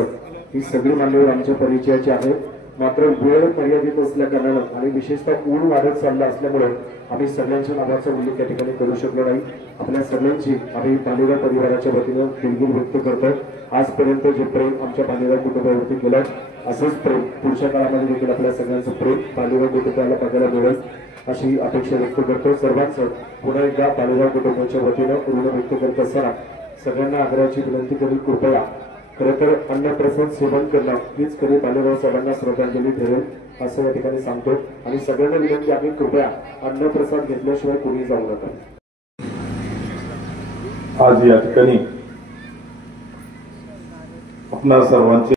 ही सगळी मान्यवर आमच्या परिचयाची आहे. मात्र वेळ मर्यादित असल्या कारणानं आणि विशेषतः ऊन वाढत चालला असल्यामुळे आम्ही सगळ्यांच्या नावाचा उल्लेख त्या ठिकाणी करू शकलो नाही. आपल्या सगळ्यांची आम्ही भालेराव परिवाराच्या वतीनं दिलगिरी व्यक्त करतो. आजपर्यंत जे प्रेम आमच्या भालेराव कुटुंबावरती केलं असंच प्रेम पुढच्या काळामध्ये देखील आपल्या सगळ्यांचं प्रेम भालेराव कुटुंबाला बघायला मिळेल अशी अपेक्षा व्यक्त करतो. सर्वांचं पुन्हा एकदा भालेराव कुटुंबाच्या वतीनं ऋण व्यक्त करत असताना सगळ्यांना आग्रहाची विनंती करून कृपया खरं तर अन्नप्रसाद सेवन करणं हीच खरी भालेराव साहेबांना श्रद्धांजली ठरेल असं या ठिकाणी सांगतो. आणि सगळ्यांना विनंती आहे, कृपया अन्नप्रसाद घेतल्याशिवाय कोणी जाऊ नका. आज या ठिकाणी आपणा सर्वांचे